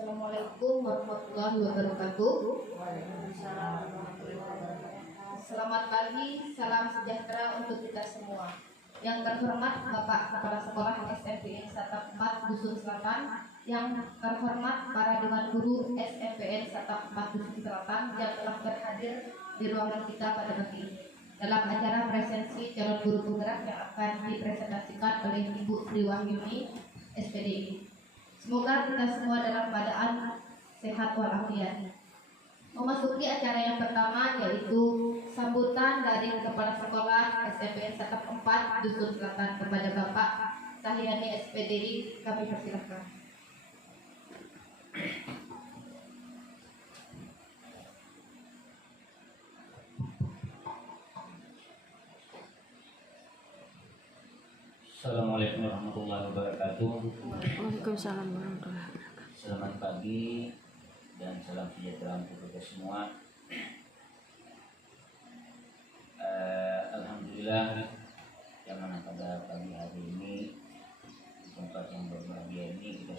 Assalamualaikum warahmatullahi wabarakatuh. Selamat pagi, salam sejahtera untuk kita semua. Yang terhormat Bapak Kepala Sekolah SMPN Satap 4 Dusun Selatan, yang terhormat para Dewan Guru SMPN Satap 4 Dusun Selatan yang telah berhadir di ruangan kita pada pagi ini dalam acara presensi calon guru penggerak yang akan dipresentasikan oleh Ibu Sri Wahyuni, SPDI. Semoga kita semua dalam keadaan sehat walafiat. Memasuki acara yang pertama, yaitu sambutan dari Kepala Sekolah SMPN Satap 4 Dusun Selatan kepada Bapak Sahyani, SPDI. Kami persilahkan. Assalamualaikum warahmatullahi wabarakatuh. Waalaikumsalam warahmatullahi wabarakatuh. Selamat pagi dan salam sejahtera untuk kita semua. Alhamdulillah, yang mana pada pagi hari ini di tempat yang berbahagia ini kita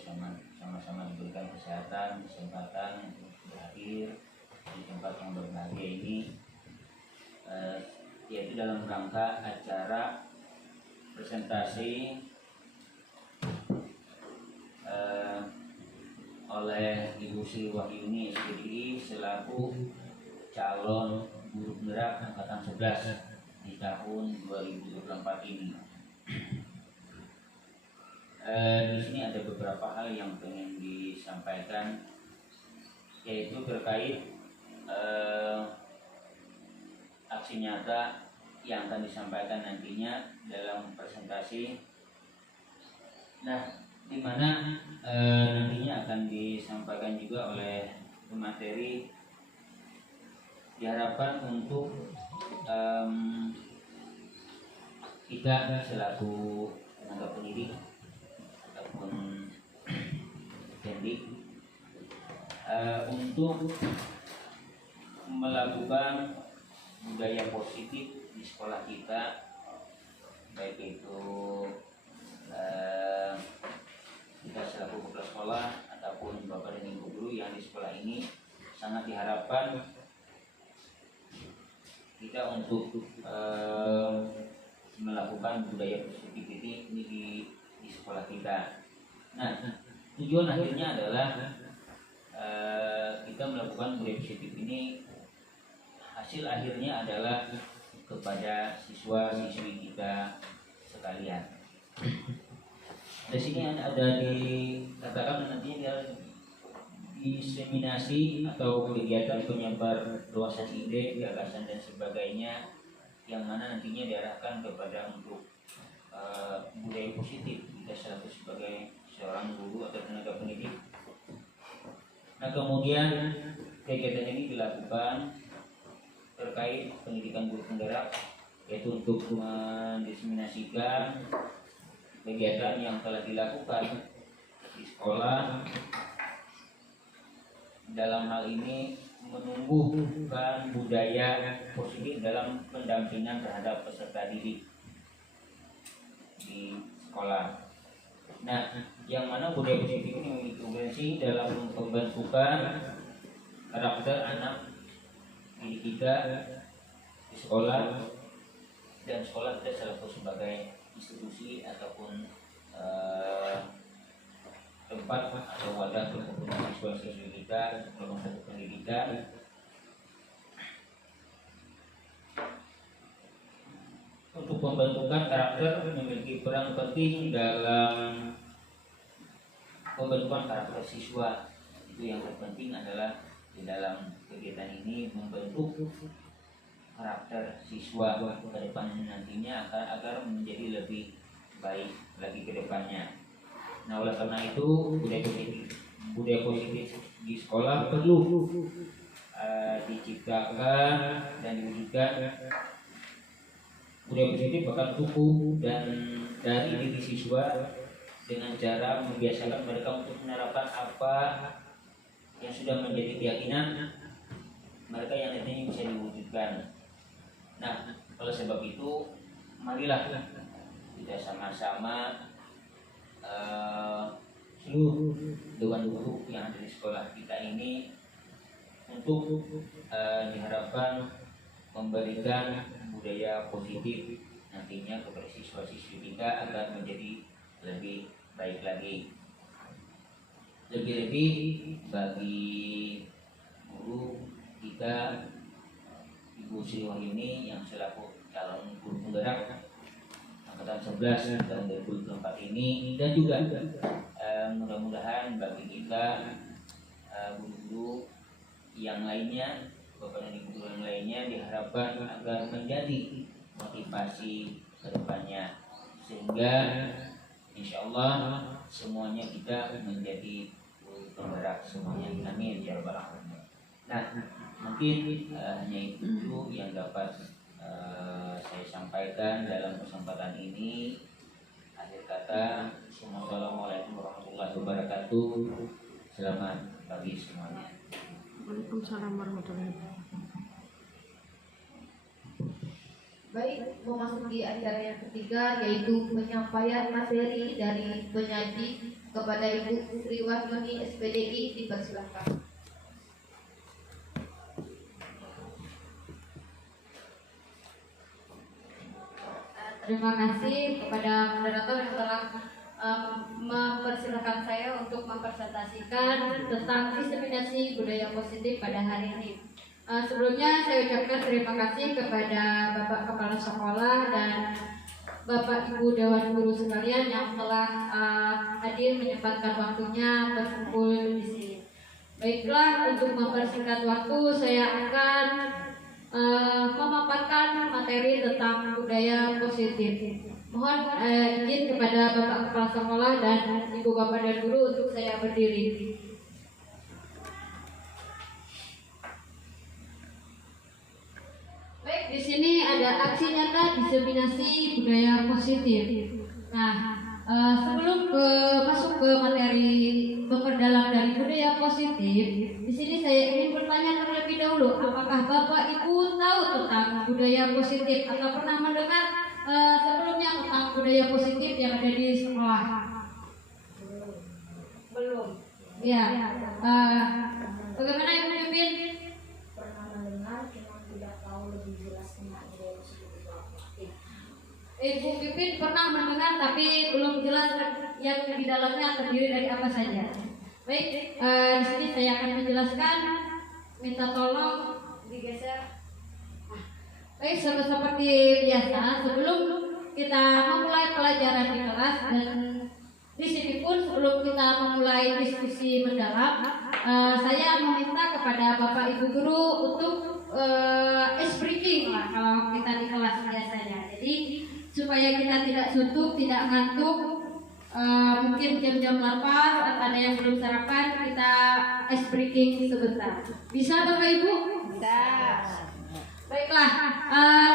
sama-sama diberikan kesehatan, kesempatan untuk berhadir di tempat yang berbahagia ini, yaitu dalam rangka acara presentasi oleh Ibu Sri Wahyuni, SPDI, selaku calon guru penggerak angkatan 11 di tahun 2024 ini. Di sini ada beberapa hal yang ingin disampaikan, yaitu terkait aksi nyata yang akan disampaikan nantinya dalam presentasi. Nah, di mana nantinya akan disampaikan juga oleh pemateri, diharapkan untuk kita selaku tenaga pendidik ataupun pendidik untuk melakukan budaya positif di sekolah kita, baik itu kita selaku kepala sekolah ataupun bapak dan ibu guru yang di sekolah ini. Sangat diharapkan kita untuk melakukan budaya positif ini di sekolah kita. Nah, tujuan akhirnya adalah kita melakukan budaya positif ini, hasil akhirnya adalah kepada siswa-siswi kita sekalian. Di sini ada dikatakan nantinya diseminasi atau kegiatan penyebar luasan ide, gagasan dan sebagainya, yang mana nantinya diarahkan kepada untuk budaya positif kita selaku sebagai seorang guru atau tenaga pendidik. Nah, kemudian kegiatan ini dilakukan terkait pendidikan guru penggerak, yaitu untuk mendiseminasikan kegiatan yang telah dilakukan di sekolah, dalam hal ini menumbuhkan budaya positif dalam pendampingan terhadap peserta didik di sekolah. Nah, yang mana budaya positif ini memiliki fungsi dalam pembentukan karakter anak didik kita di sekolah, dan sekolah kita selaku sebagai institusi ataupun tempat atau wadah perkumpulan siswa-siswi kita untuk melakukan satu pendidikan. Untuk pembentukan karakter memiliki peran penting dalam pembentukan karakter siswa. Itu yang terpenting adalah di dalam kegiatan ini membentuk karakter siswa ke depan nantinya agar menjadi lebih baik lagi ke depannya. Nah, oleh karena itu budaya positif di sekolah perlu diciptakan dan diwujudkan. Budaya positif akan tumbuh dan dari diri siswa dengan cara membiasakan mereka untuk menerapkan apa yang sudah menjadi keyakinan mereka yang nantinya bisa diwujudkan. Nah, oleh sebab itu, marilah kita sama-sama seluruh dewan guru yang ada di sekolah kita ini untuk diharapkan memberikan budaya positif nantinya kepada siswa-siswi kita agar menjadi lebih baik lagi. Lebih-lebih bagi guru kita, Ibu Sri Wahyuni yang selaku calon guru penggerak angkatan 11 tahun 2024 ini, dan juga mudah-mudahan bagi kita guru-guru yang lainnya, Bapak dan Ibu guru yang lainnya, diharapkan agar menjadi motivasi ke depannya, sehingga insya Allah semuanya kita menjadi penggerak semuanya. Amin ya rabbal alamin. Nah, mungkin hanya itu dulu yang dapat saya sampaikan dalam kesempatan ini. Akhir kata, Assalamualaikum warahmatullahi wabarakatuh. Selamat pagi semuanya. Waalaikumsalam warahmatullahi wabarakatuh. Baik, memasuki acara yang ketiga, yaitu penyampaian materi dari penyaji kepada Ibu Sri Wahyuni SPDI, dipersilakan. Terima kasih kepada moderator yang telah mempersilakan saya untuk mempresentasikan tentang diseminasi budaya positif pada hari ini. Sebelumnya saya ucapkan terima kasih kepada Bapak Kepala Sekolah dan Bapak Ibu Dewan Guru sekalian yang telah hadir menyempatkan waktunya berkumpul di sini. Baiklah, untuk mempersingkat waktu saya akan memaparkan materi tentang budaya positif. Mohon izin kepada Bapak Kepala Sekolah dan Ibu Bapak dan Guru untuk saya berdiri. Baik, di sini ada aksi nyata diseminasi budaya positif. Nah, sebelum masuk ke materi memperdalam dari budaya positif, di sini saya ingin bertanya terlebih dahulu, apakah Bapak Ibu tahu tentang budaya positif atau pernah mendengar sebelumnya tentang budaya positif yang ada di sekolah? Belum. Ya. Bagaimana Ibu Pimpin? Pernah mendengar, cuma tidak tahu lebih jelas tentang budaya positif itu apa. Ibu Pipin pernah mendengar tapi belum jelas yang di dalamnya terdiri dari apa saja. Baik, di sini saya akan menjelaskan. Minta tolong digeser. Baik, seperti biasa, sebelum kita memulai pelajaran di kelas dan di sini pun sebelum kita memulai diskusi mendalam, saya meminta kepada Bapak Ibu Guru untuk ice breaking lah kalau kita di kelas biasanya. Jadi supaya kita tidak suntuk, tidak ngantuk, mungkin jam-jam lapar atau ada yang belum sarapan, kita ice breaking sebentar. Bisa Bapak Ibu? Bisa. Baiklah,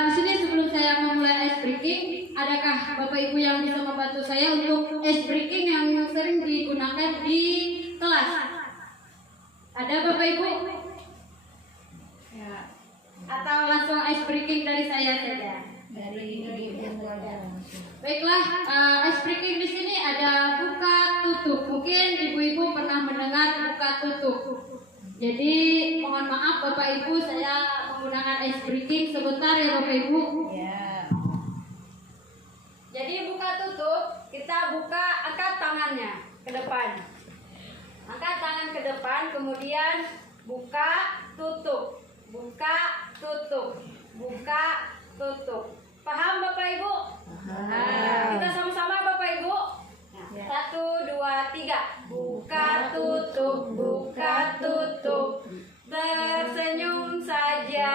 di sini sebelum saya memulai ice breaking, adakah Bapak Ibu yang bisa membantu saya untuk ice breaking yang sering digunakan di kelas? Ada Bapak Ibu? Ya. Atau langsung ice breaking dari saya saja? Dari Ibu aja. Baiklah, ice breaking di sini ada buka tutup. Mungkin ibu-ibu pernah mendengar buka tutup. Jadi mohon maaf Bapak Ibu, saya menggunakan ice breaking sebentar ya Bapak Ibu. Ya. Jadi buka tutup, kita buka, angkat tangannya ke depan. Angkat tangan ke depan, kemudian buka, tutup. Buka, tutup. Buka, tutup. Paham Bapak Ibu? Kita sama-sama Bapak Ibu. 1, 2, 3. Buka tutup, buka tutup. Tersenyum saja.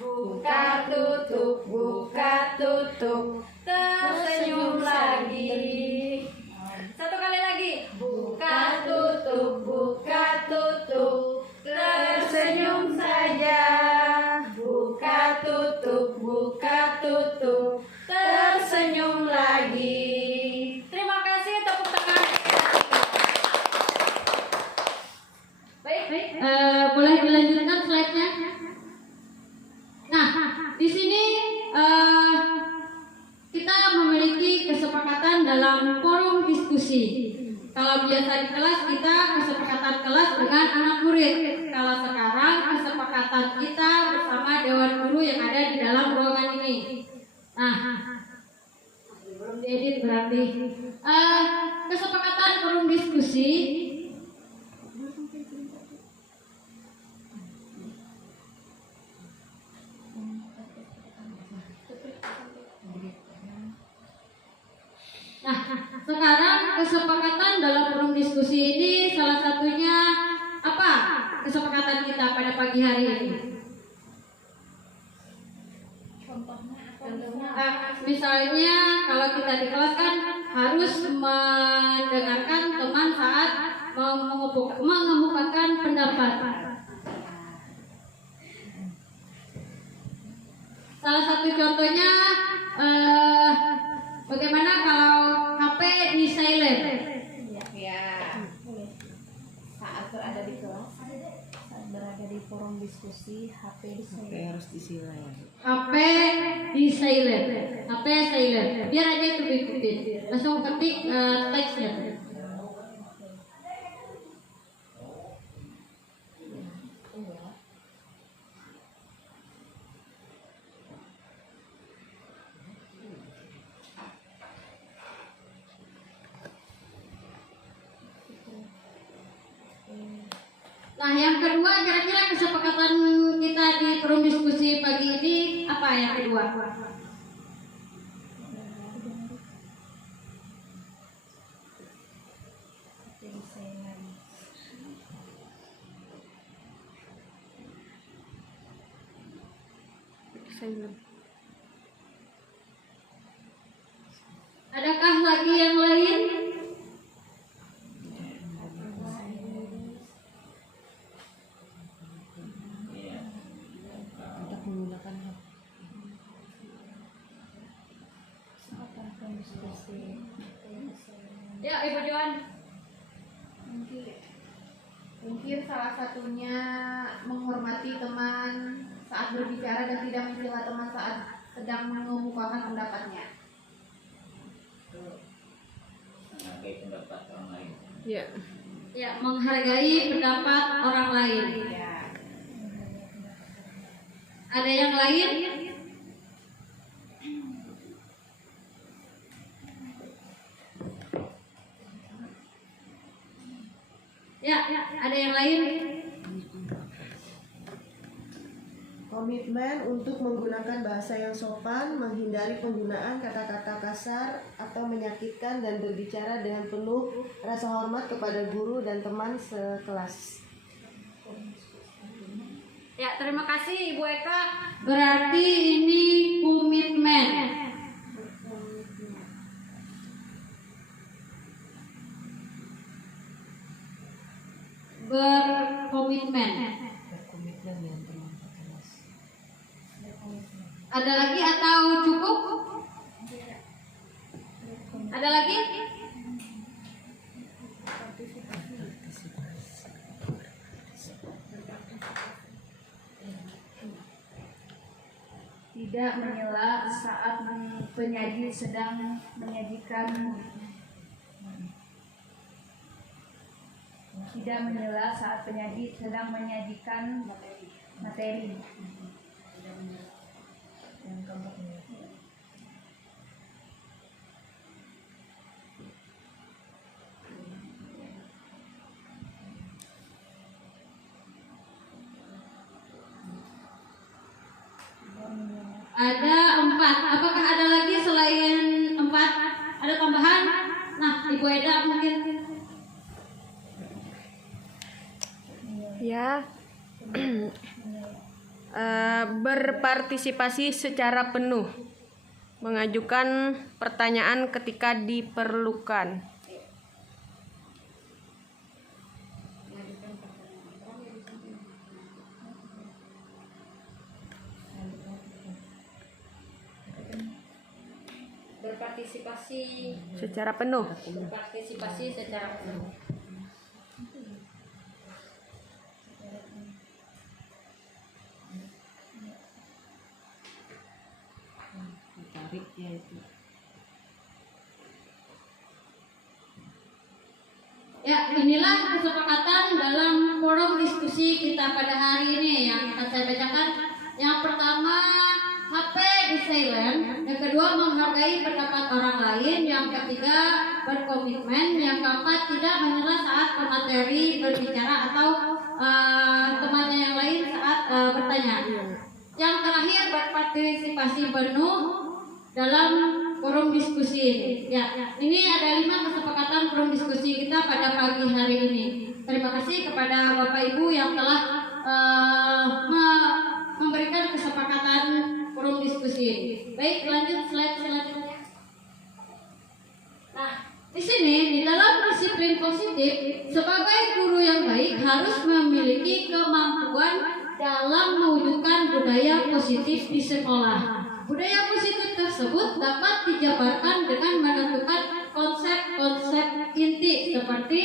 Buka tutup, buka tutup. Tersenyum lagi. Satu kali lagi. Buka tutup, buka tutup. Tersenyum saja. Buka tutup, buka tutup. Tersenyum lagi. Terima kasih, tepuk tangan. Baik, boleh dilanjutkan slide-nya. Nah, di sini kita memiliki kesepakatan dalam forum diskusi. Kalau biasa di kelas kita kesepakatan kelas dengan anak murid. Kalau sekarang kesepakatan kita bersama dewan guru yang ada di dalam ruangan ini. Nah, belum diedit berarti. Kesepakatan forum diskusi. Nah, sekarang kesepakatan dalam forum diskusi ini salah satunya apa? Kesepakatan kita pada pagi hari ini. Misalnya kalau kita di kelas kan harus mendengarkan teman saat mengemukakan pendapat. Salah satu contohnya bagaimana kalau HP di silent? Ya, saat berada di kelas, saat berada di forum diskusi, HP di harus disilain. HP di silent, HP silent. Biar aja itu diikutin. Langsung ketik teksnya. Nah, yang kedua kira-kira kesepakatan kita di forum diskusi pagi ini apa yang kedua? Adakah lagi yang lain? Ya, Ibu Joan. Mungkin salah satunya menghormati teman saat berbicara dan tidak mencela teman saat sedang mengemukakan pendapatnya. Menghargai pendapat orang lain. Ya. Ya, menghargai pendapat orang lain. Ada yang lain? Ya, ada yang lain? Komitmen untuk menggunakan bahasa yang sopan, menghindari penggunaan kata-kata kasar atau menyakitkan dan berbicara dengan penuh rasa hormat kepada guru dan teman sekelas. Ya, terima kasih Ibu Eka. Berarti ini komitmen. Berkomitmen. Ada lagi atau cukup? Ada lagi? tidak menyela saat penyaji sedang menyajikan, tidak menyela saat penyaji sedang menyajikan materi. Ada 4. Apakah ada lagi selain 4? Ada tambahan? Nah, Ibu Eda mungkin. Ya. Berpartisipasi secara penuh, mengajukan pertanyaan ketika diperlukan. Berpartisipasi Secara penuh. secara penuh. Ya, inilah kesepakatan dalam forum diskusi kita pada hari ini yang akan saya bacakan. Yang pertama, HP di silent. Yang kedua, menghargai pendapat orang lain. Yang ketiga, berkomitmen. Yang keempat, tidak menyerah saat pemateri berbicara atau temannya yang lain saat bertanya. Yang terakhir, berpartisipasi penuh dalam forum diskusi ini. Ya, ini ada 5 kesepakatan forum diskusi kita pada pagi hari ini. Terima kasih kepada Bapak Ibu yang telah memberikan kesepakatan forum diskusi ini. Baik, lanjut slide selanjutnya. Nah, di sini di dalam disiplin positif, sebagai guru yang baik harus memiliki kemampuan dalam mewujudkan budaya positif di sekolah. Budaya positif tersebut dapat dijabarkan dengan menentukan konsep-konsep inti seperti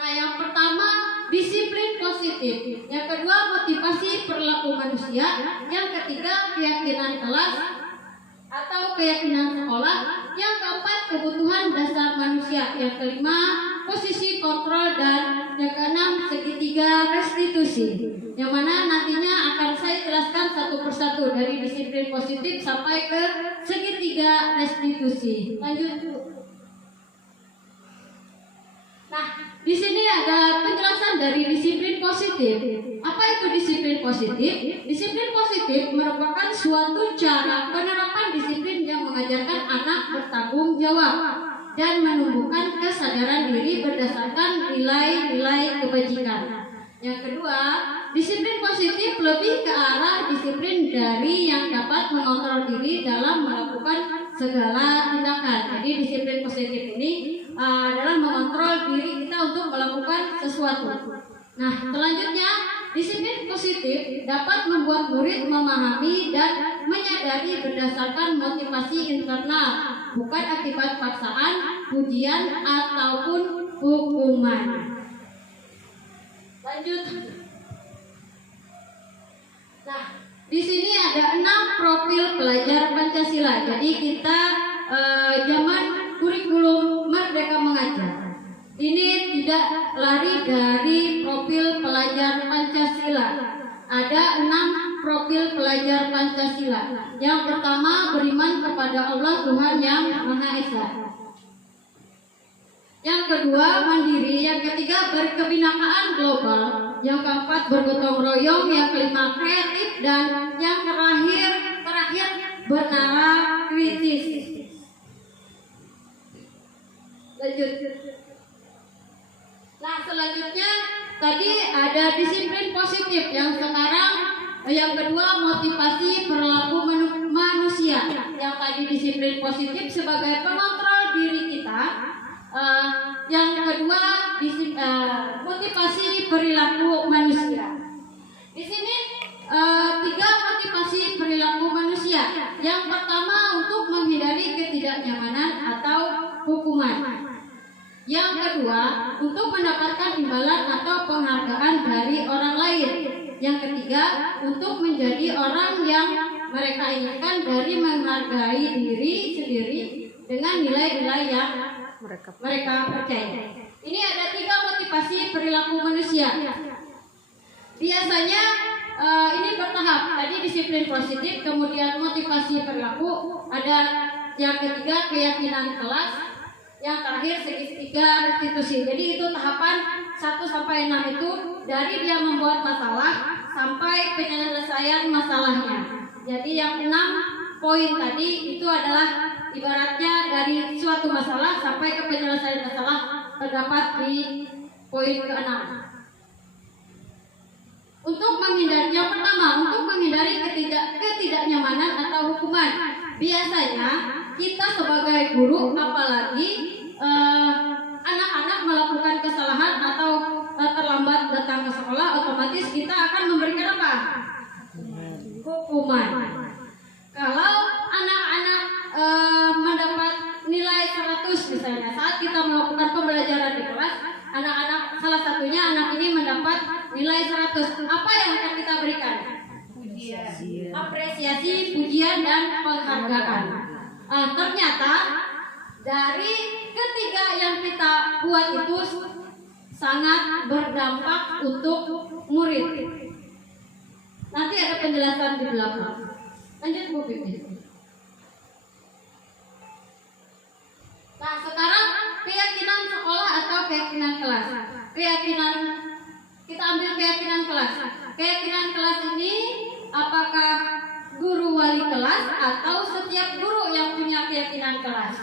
yang pertama, disiplin positif. Yang kedua, motivasi perilaku manusia. Yang ketiga, keyakinan kelas atau keyakinan sekolah. Yang keempat, kebutuhan dasar manusia. Yang kelima, posisi kontrol, dan yang keenam, segitiga restitusi. Yang mana nantinya akan saya jelaskan satu persatu dari disiplin positif sampai ke segitiga restitusi. Lanjut. Nah, di sini ada penjelasan dari disiplin positif. Apa itu disiplin positif? Disiplin positif merupakan suatu cara penerapan disiplin yang mengajarkan anak bertanggung jawab dan menumbuhkan kesadaran diri berdasarkan nilai-nilai kebajikan. Yang kedua, disiplin positif lebih ke arah disiplin dari yang dapat mengontrol diri dalam melakukan segala tindakan. Jadi disiplin positif ini adalah mengontrol diri kita untuk melakukan sesuatu. Nah, selanjutnya, disiplin positif dapat membuat murid memahami dan menyadari berdasarkan motivasi internal, bukan akibat paksaan, pujian, ataupun hukuman. Lanjut. Nah, di sini ada 6 profil pelajar Pancasila. Jadi kita zaman kurikulum Merdeka Mengajar. Ini tidak lari dari profil pelajar Pancasila. Ada 6 profil pelajar Pancasila. Yang pertama, beriman kepada Allah Tuhan yang Maha Esa. Yang kedua, mandiri. Yang ketiga, berkebinekaan global. Yang keempat, bergotong royong. Yang kelima, kreatif. Dan yang terakhir bernara kritis. Lanjut. Nah, selanjutnya tadi ada disiplin positif. Yang sekarang yang kedua, motivasi perilaku manusia. Yang tadi disiplin positif sebagai pengontrol diri kita. Yang kedua, motivasi perilaku manusia. Di sini 3 motivasi perilaku manusia. Yang pertama, untuk menghindari ketidaknyamanan atau hukuman. Yang kedua, untuk mendapatkan imbalan atau penghargaan dari orang lain. Yang ketiga, untuk menjadi orang yang mereka inginkan dari menghargai diri sendiri dengan nilai-nilai yang mereka percaya. Ini ada 3 motivasi perilaku manusia. Biasanya ini bertahap. Tadi disiplin positif, kemudian motivasi perilaku, ada yang ketiga keyakinan kelas, yang terakhir segitiga restitusi. Jadi itu tahapan 1 sampai 6 itu dari dia membuat masalah sampai penyelesaian masalahnya. Jadi yang 6 poin tadi itu adalah ibaratnya dari suatu masalah sampai ke penyelesaian masalah terdapat di poin ke-6. Untuk menghindari, yang pertama, untuk menghindari ketidaknyamanan atau hukuman. Biasanya kita sebagai guru, apalagi anak-anak melakukan kesalahan atau terlambat datang ke sekolah, otomatis kita akan memberikan apa? Hukuman. Kalau anak-anak mendapat nilai 100 misalnya, saat kita melakukan pembelajaran di kelas, anak-anak salah satunya anak ini mendapat nilai 100. Apa yang akan kita berikan? Pujian. Apresiasi, pujian, dan penghargaan. Ternyata dari ketiga yang kita buat itu sangat berdampak untuk murid. Nanti ada penjelasan di belakang. Lanjut Bu Pipin. Nah, sekarang keyakinan sekolah atau keyakinan kelas. Keyakinan, kita ambil keyakinan kelas. Keyakinan kelas ini apakah guru wali kelas atau setiap guru yang punya keyakinan kelas?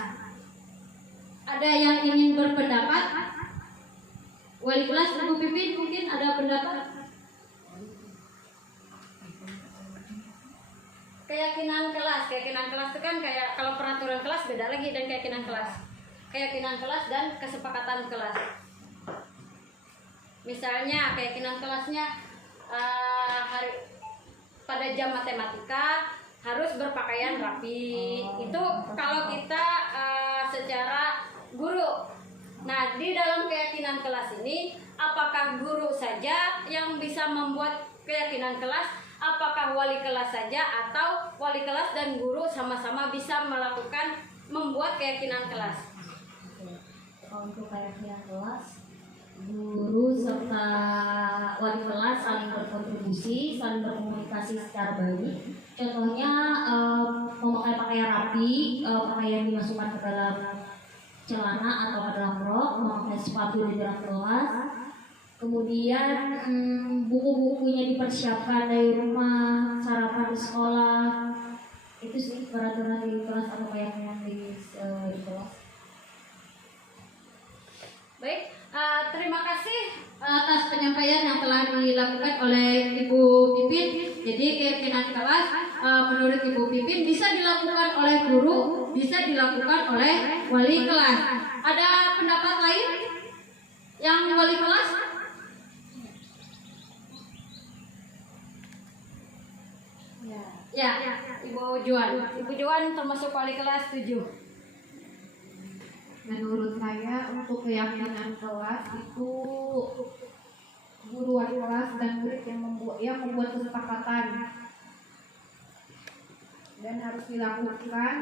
Ada yang ingin berpendapat? Wali kelas Ibu Pipin mungkin ada pendapat? Keyakinan kelas itu kan kayak kalau peraturan kelas beda lagi dan keyakinan kelas. Keyakinan kelas dan kesepakatan kelas. Misalnya keyakinan kelasnya pada jam matematika harus berpakaian rapi. Itu kalau kita secara guru. Nah, di dalam keyakinan kelas ini apakah guru saja yang bisa membuat keyakinan kelas? Apakah wali kelas saja atau wali kelas dan guru sama-sama bisa melakukan membuat keyakinan kelas? Untuk keyakinan kelas, guru serta wali kelas saling berkontribusi, saling berkomunikasi secara baik. Contohnya memakai pakaian rapi, pakaian dimasukkan ke dalam celana atau ke dalam rok, memakai sepatu di dalam kelas. Kemudian buku-bukunya dipersiapkan dari rumah, sarapan di sekolah. Itu sih peraturan di kelas atau keyakinan di kelas. Baik, terima kasih atas penyampaian yang telah dilakukan oleh Ibu Pipin. Jadi keyakinan kelas menurut Ibu Pipin bisa dilakukan oleh guru, bisa dilakukan oleh wali kelas. Ada pendapat lain yang wali kelas? Ya, Ibu Juan. Ibu Juan termasuk wali kelas 7. Menurut saya untuk keyakinan kelas itu guru wali kelas dan murid yang membuat kesepakatan dan harus dilakukan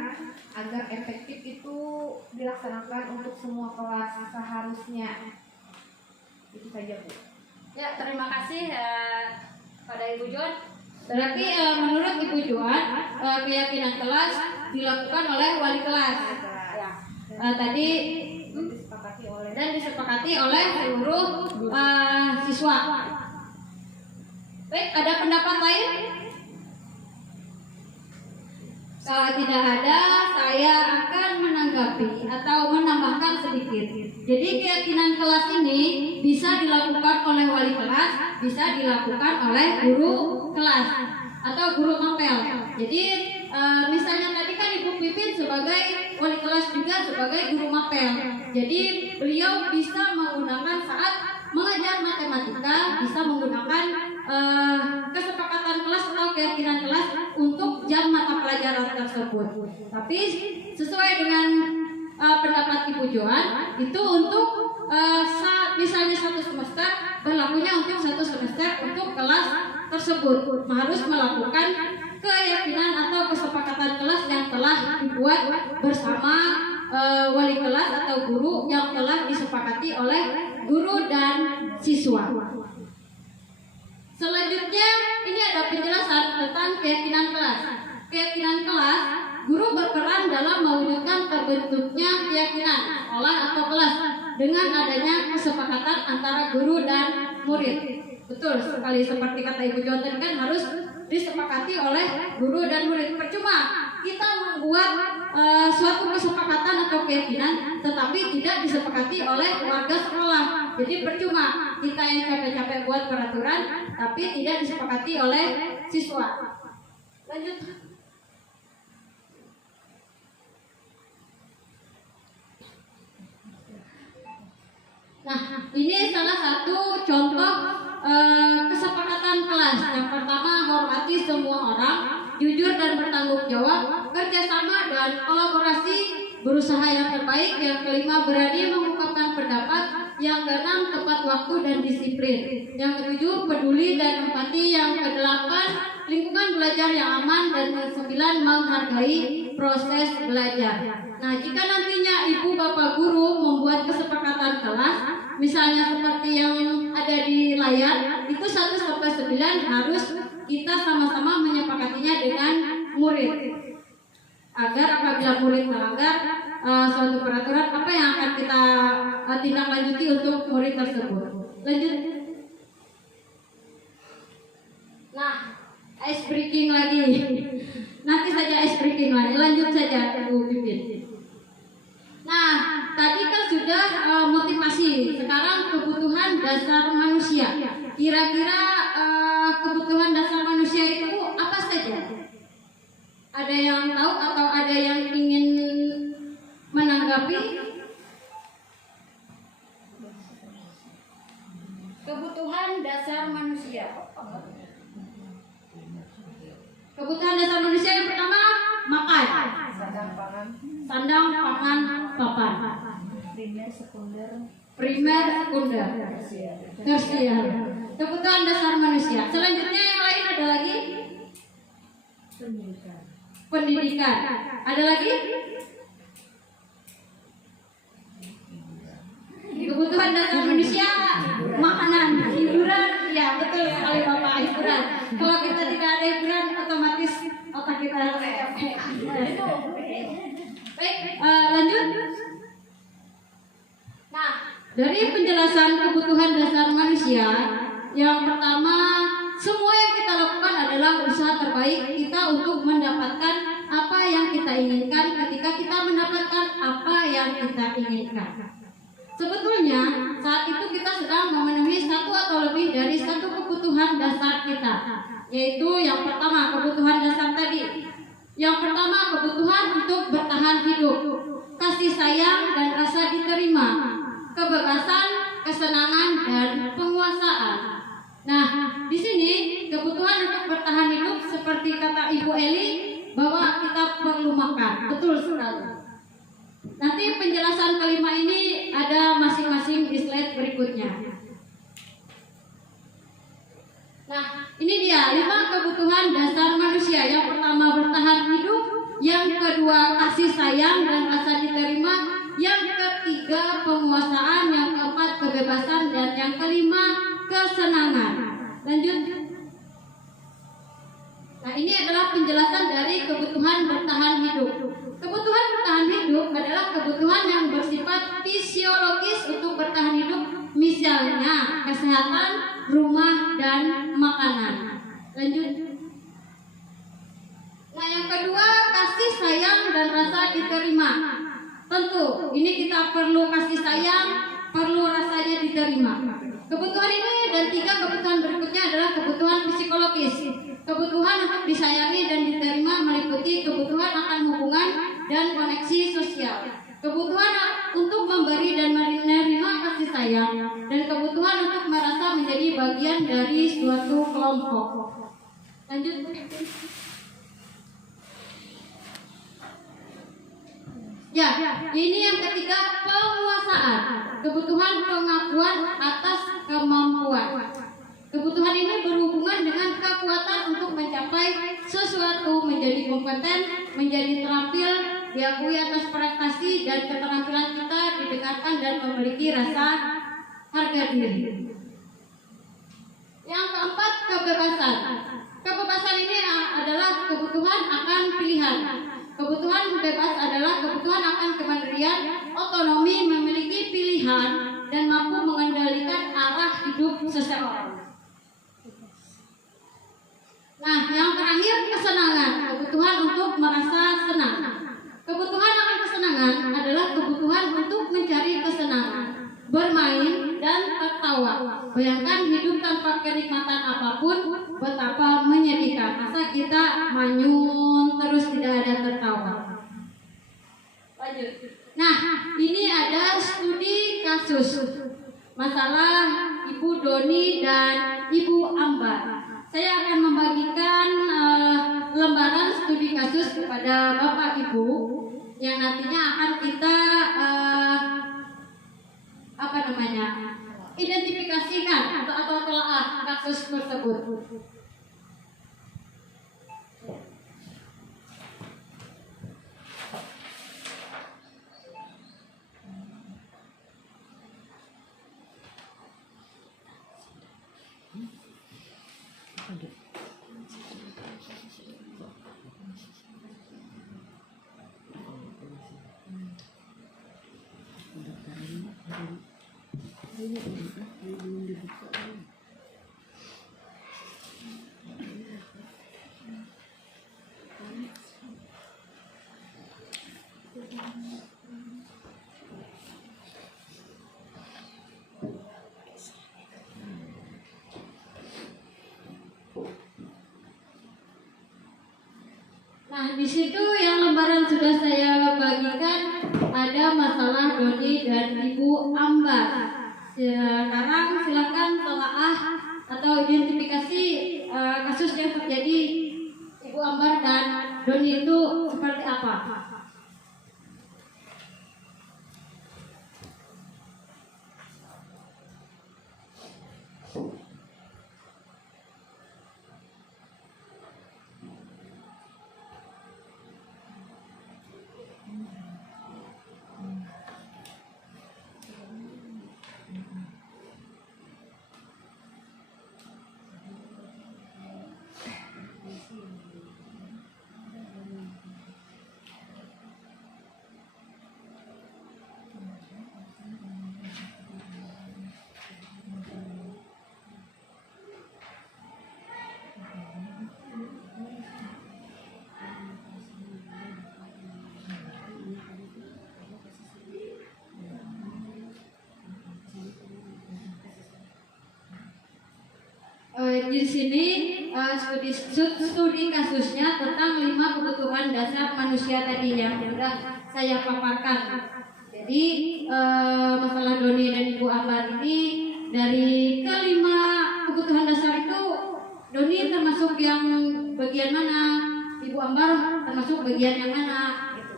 agar efektif itu dilaksanakan untuk semua kelas seharusnya. Itu saja Bu. Ya, terima kasih pada Ibu Juan. Berarti menurut Ibu Juan keyakinan kelas dilakukan oleh wali kelas. Ya. Tadi disepakati oleh seluruh siswa. Baik, ada pendapat lain? Kalau tidak ada, saya akan menanggapi atau menambahkan sedikit. Jadi keyakinan kelas ini bisa dilakukan oleh wali kelas, bisa dilakukan oleh guru kelas atau guru mapel. Jadi misalnya tadi kan Ibu Pipin sebagai wali kelas juga sebagai guru mapel. Jadi beliau bisa menggunakan saat mengajar matematika, bisa menggunakan kesepakatan kelas atau keyakinan kelas untuk jam mata pelajaran tersebut. Tapi sesuai dengan pendapat Ibu Joan, itu untuk misalnya satu semester, berlakunya untuk satu semester untuk kelas tersebut harus melakukan keyakinan atau kesepakatan kelas yang telah dibuat bersama wali kelas atau guru yang telah disepakati oleh guru dan siswa. Selanjutnya ini ada penjelasan tentang keyakinan kelas. Keyakinan kelas, guru berperan dalam mewujudkan terbentuknya keyakinan sekolah atau kelas dengan adanya kesepakatan antara guru dan murid. Betul sekali seperti kata Ibu Joan tadi kan harus disepakati oleh guru dan murid. Percuma kita membuat suatu kesepakatan atau keyakinan tetapi tidak disepakati oleh warga sekolah. Jadi percuma kita yang capek-capek buat peraturan tapi tidak disepakati oleh siswa. Lanjut. Nah, ini salah satu contoh kesepakatan kelas. Yang pertama, hormati semua orang, jujur dan bertanggung jawab, kerjasama dan kolaborasi, berusaha yang terbaik. Yang kelima, berani mengungkapkan pendapat. Yang keenam, tepat waktu dan disiplin. Yang ketujuh, peduli dan empati. Yang kedelapan, lingkungan belajar yang aman. Dan yang sembilan, menghargai proses belajar. Nah, jika nantinya ibu bapak guru misalnya seperti yang ada di layar, itu 1 sampai 9 harus kita sama-sama menyepakatinya dengan murid. Agar apabila murid melanggar suatu peraturan, apa yang akan kita tindak lanjuti untuk murid tersebut. Lanjut. Nah, ice breaking lagi. Nanti saja ice breaking lagi. Lanjut saja, Bu Pipin. Nah, tadi kan sudah motivasi. Sekarang kebutuhan dasar manusia. Kira-kira kebutuhan dasar manusia itu apa saja? Ada yang tahu atau ada yang ingin menanggapi? Kebutuhan dasar manusia. Kebutuhan dasar manusia yang pertama makan, sandang, pangan, papan. Primer, sekunder, tersier. Kebutuhan dasar manusia. Selanjutnya yang lain ada lagi? Pendidikan. Ada lagi? Kebutuhan dasar manusia, makanan, hiburan. Ya, betul sekali Bapak, hiburan. Kalau kita tidak ada hiburan, otomatis otak kita capek. Baik, lanjut. Nah, dari penjelasan kebutuhan dasar manusia, yang pertama, semua yang kita lakukan adalah usaha terbaik kita untuk mendapatkan apa yang kita inginkan ketika kita mendapatkan apa yang kita inginkan. Sebetulnya saat itu kita sedang memenuhi satu atau lebih dari satu kebutuhan dasar kita, yaitu yang pertama kebutuhan dasar tadi. Yang pertama kebutuhan untuk bertahan hidup, kasih sayang dan rasa diterima, kebebasan, kesenangan dan penguasaan. Nah, di sini kebutuhan untuk bertahan hidup seperti kata Ibu Eli bahwa kita perlu makan, betul sekali. Nanti penjelasan kelima ini ada masing-masing di slide berikutnya. Nah, ini dia 5 kebutuhan dasar manusia. Yang pertama bertahan hidup, yang kedua kasih sayang dan rasa diterima, yang ketiga penguasaan, yang keempat kebebasan, dan yang kelima kesenangan. Lanjut. Nah, ini adalah penjelasan dari kebutuhan bertahan hidup. Kebutuhan bertahan hidup adalah kebutuhan yang bersifat fisiologis untuk bertahan hidup, misalnya kesehatan, rumah, dan makanan. Lanjut. Nah, yang kedua kasih sayang dan rasa diterima. Tentu, ini kita perlu kasih sayang, perlu rasanya diterima. Kebutuhan ini dan 3 kebutuhan berikutnya adalah kebutuhan psikologis. Kebutuhan untuk disayangi dan diterima meliputi kebutuhan akan hubungan dan koneksi sosial, kebutuhan untuk memberi dan menerima kasih sayang, dan kebutuhan untuk merasa menjadi bagian dari suatu kelompok. Lanjut. Ya, ini yang ketiga penguasaan, kebutuhan pengakuan atas kemampuan. Kebutuhan ini berhubungan dengan kekuatan untuk mencapai sesuatu, menjadi kompeten, menjadi terampil, diakui atas prestasi dan keterampilan kita, didengarkan dan memiliki rasa harga diri. Yang keempat, kebebasan. Kebebasan ini adalah kebutuhan akan pilihan. Kebutuhan bebas adalah kebutuhan akan kemandirian, otonomi, memiliki pilihan, dan mampu mengendalikan arah hidup seseorang. Nah, yang terakhir kesenangan, kebutuhan untuk merasa senang. Kebutuhan akan kesenangan adalah kebutuhan untuk mencari kesenangan, bermain dan tertawa. Bayangkan hidup tanpa kenikmatan apapun, betapa menyedihkan. Masa kita manyun terus tidak ada tertawa. Lanjut. Nah, ini ada studi kasus masalah Ibu Doni dan Ibu Ambar. Saya akan membagikan lembaran studi kasus kepada Bapak Ibu yang nantinya akan kita identifikasikan atau telah kasus tersebut. Nah, di situ yang lembaran sudah saya bagikan ada masalah Doni dan Ibu Ambar. Sekarang silakan telaah atau identifikasi kasus yang terjadi Ibu Ambar dan Doni itu seperti apa. Di sini studi kasusnya tentang 5 kebutuhan dasar manusia tadi yang sudah saya paparkan. Jadi masalah Doni dan Ibu Ambar ini dari kelima kebutuhan dasar itu Doni termasuk yang bagian mana, Ibu Ambar termasuk bagian yang mana? Gitu.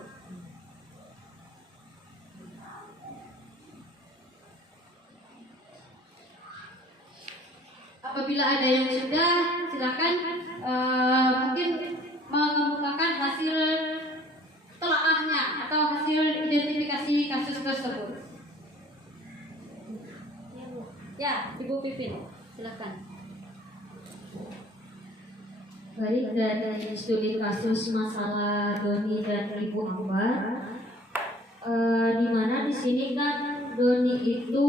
Apabila ada yang sudah, silakan mungkin mengemukakan hasil telaahnya atau hasil identifikasi kasus tersebut. Ya, Ibu Pipin, silakan. Baik, dari studi kasus masalah Doni dan Ibu Ambar, di mana di sini kan Doni itu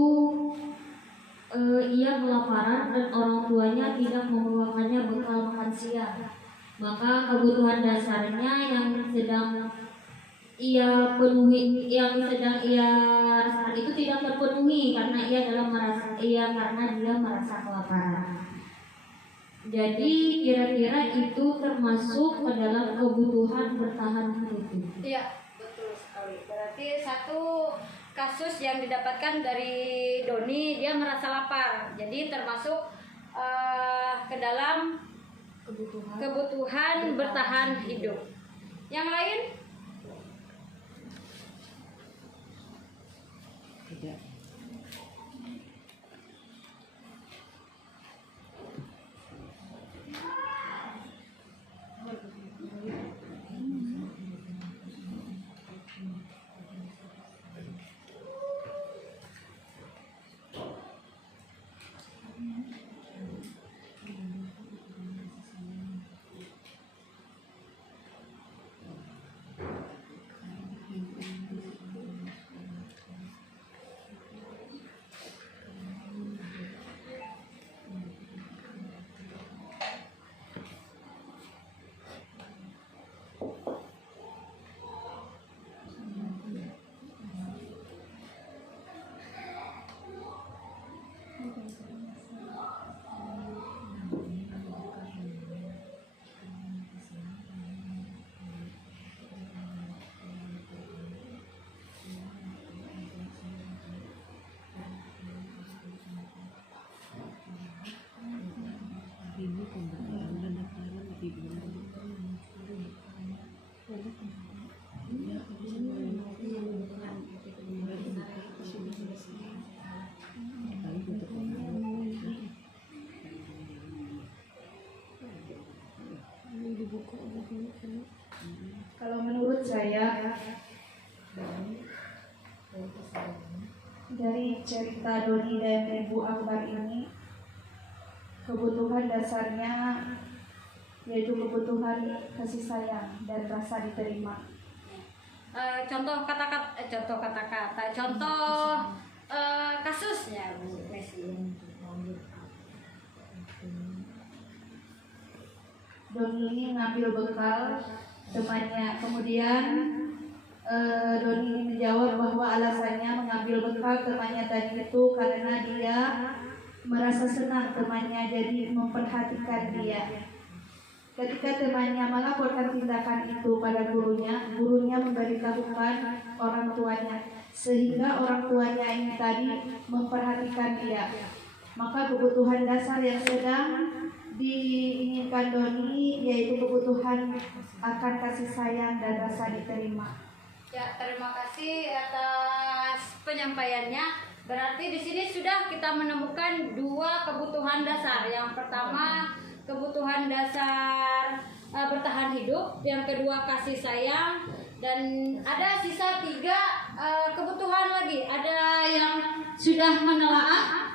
ia kelaparan dan orang tuanya tidak membawakannya bekal makan siang. Maka kebutuhan dasarnya yang sedang ia penuhi, yang sedang ia rasakan itu tidak terpenuhi karena karena dia merasa kelaparan. Jadi kira-kira itu termasuk ke dalam kebutuhan bertahan hidup. Iya, betul sekali. Berarti satu kasus yang didapatkan dari Doni, dia merasa lapar, jadi termasuk ke dalam kebutuhan bertahan hidup. Yang lain? Tidak. Kalau menurut saya dari cerita Doni dan Ibu Ambar ini, kebutuhan dasarnya yaitu kebutuhan kasih sayang dan rasa diterima. Contoh kasusnya, Bu. Doni ngambil bekal temannya. Kemudian Doni menjawab bahwa alasannya mengambil bekal temannya tadi itu karena dia merasa senang temannya jadi memperhatikan dia. Ketika temannya melaporkan tindakan itu pada gurunya, gurunya memberitahukan orang tuanya, sehingga orang tuanya ini tadi memperhatikan dia. Maka kebutuhan dasar yang sedang diinginkan Doni yaitu kebutuhan akan kasih sayang dan rasa diterima. Ya, terima kasih atas penyampaiannya. Berarti di sini sudah kita menemukan dua kebutuhan dasar. Yang pertama kebutuhan dasar bertahan hidup, yang kedua kasih sayang, dan ada sisa 3 kebutuhan lagi. Ada yang sudah menelaah?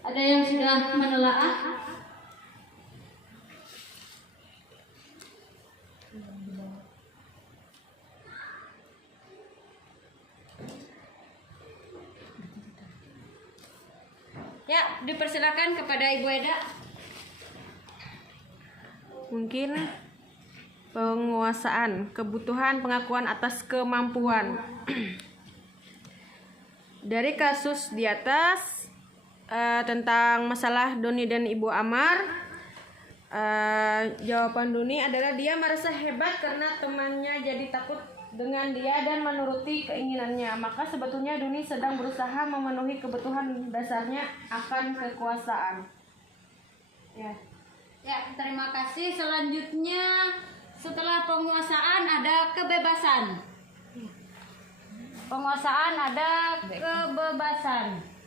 Ada yang sudah menelaah? Ya, dipersilakan kepada Ibu Eda. Mungkin penguasaan, kebutuhan pengakuan atas kemampuan. Dari kasus di atas tentang masalah Doni dan Ibu Amar, jawaban Doni adalah dia merasa hebat karena temannya jadi takut dengan dia dan menuruti keinginannya. Maka sebetulnya Doni sedang berusaha memenuhi kebutuhan dasarnya akan kekuasaan. Ya, terima kasih. Selanjutnya setelah penguasaan ada kebebasan. Penguasaan ada kebebasan.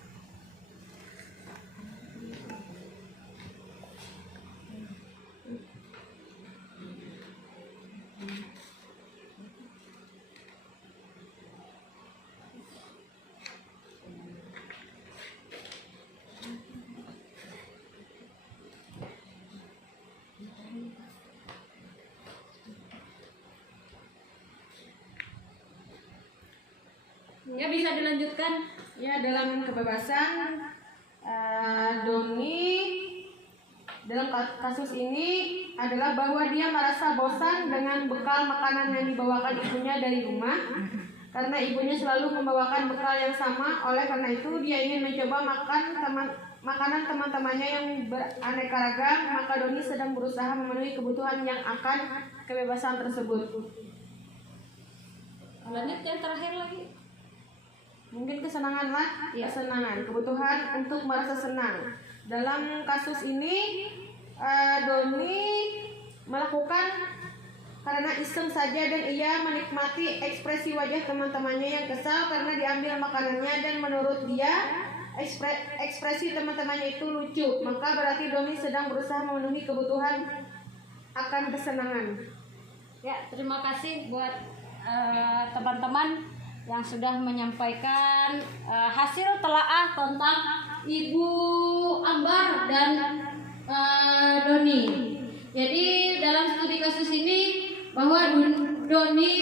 Ya, bisa dilanjutkan. Ya, dalam kebebasan Doni dalam kasus ini adalah bahwa dia merasa bosan dengan bekal makanan yang dibawakan ibunya dari rumah karena ibunya selalu membawakan bekal yang sama. Oleh karena itu dia ingin mencoba makanan teman-temannya yang beraneka ragam. Maka Doni sedang berusaha memenuhi kebutuhan yang akan kebebasan tersebut. Lanjut yang terakhir lagi. Mungkin kesenangan lah, kesenangan, kebutuhan untuk merasa senang. Dalam kasus ini Doni melakukan karena iseng saja dan ia menikmati ekspresi wajah teman-temannya yang kesal karena diambil makanannya dan menurut dia ekspresi teman-temannya itu lucu. Maka berarti Doni sedang berusaha memenuhi kebutuhan akan kesenangan. Ya, terima kasih buat teman-teman yang sudah menyampaikan hasil telaah tentang Ibu Ambar dan Doni. Jadi dalam studi kasus ini bahwa Doni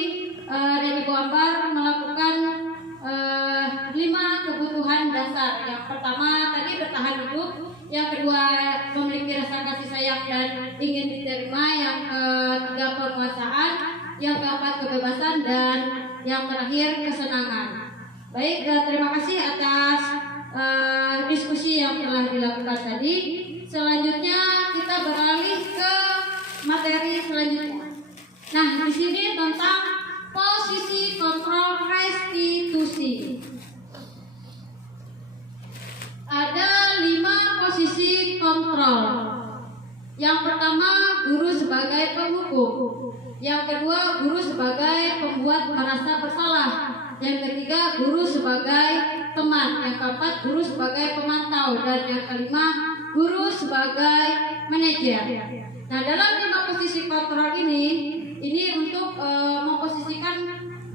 dan Ibu Ambar melakukan 5 kebutuhan dasar. Yang pertama tadi bertahan hidup, yang kedua memiliki rasa kasih sayang dan ingin diterima, yang ketiga penguasaan, yang keempat kebebasan, dan yang terakhir kesenangan. Baik, terima kasih atas diskusi yang telah dilakukan tadi. Selanjutnya kita beralih ke materi selanjutnya. Nah, di sini tentang posisi kontrol restitusi. Ada 5 posisi kontrol. Yang pertama, guru sebagai penghukum. Yang kedua, guru sebagai pembuat merasa bersalah. Yang ketiga, guru sebagai teman. Yang keempat, guru sebagai pemantau. Dan yang kelima, guru sebagai manajer. Nah, dalam 5 posisi kontrol ini untuk memposisikan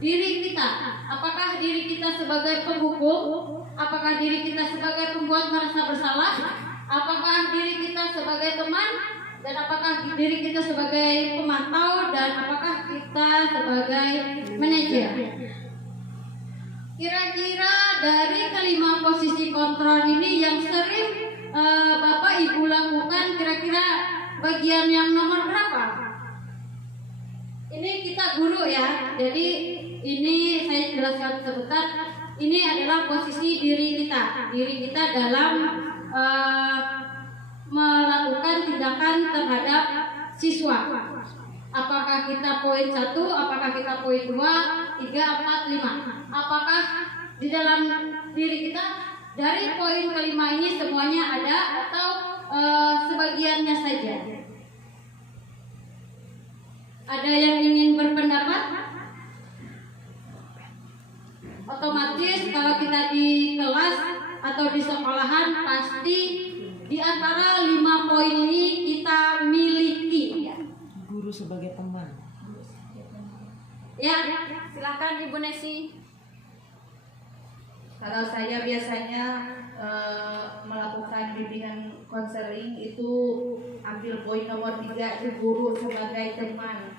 diri kita. Apakah diri kita sebagai penghukum? Apakah diri kita sebagai pembuat merasa bersalah? Apakah diri kita sebagai teman? Dan apakah diri kita sebagai pemantau? Dan apakah kita sebagai manajer? Kira-kira dari kelima posisi kontrol ini yang sering Bapak Ibu lakukan kira-kira bagian yang nomor berapa? Ini kita guru ya, jadi ini saya jelaskan sebentar. Ini adalah posisi diri kita dalam melakukan tindakan terhadap siswa. Apakah kita poin 1, apakah kita poin 2, 3, 4, 5. Apakah di dalam diri kita dari poin kelima ini semuanya ada atau sebagiannya saja? Ada yang ingin berpendapat? Otomatis kalau kita di kelas atau di sekolahan pasti di antara 5 poin ini kita miliki ya. Guru sebagai teman. Ya, silakan Ibu Nesi. Kalau saya biasanya melakukan bimbingan konseling itu ambil poin nomor 3 itu guru sebagai teman.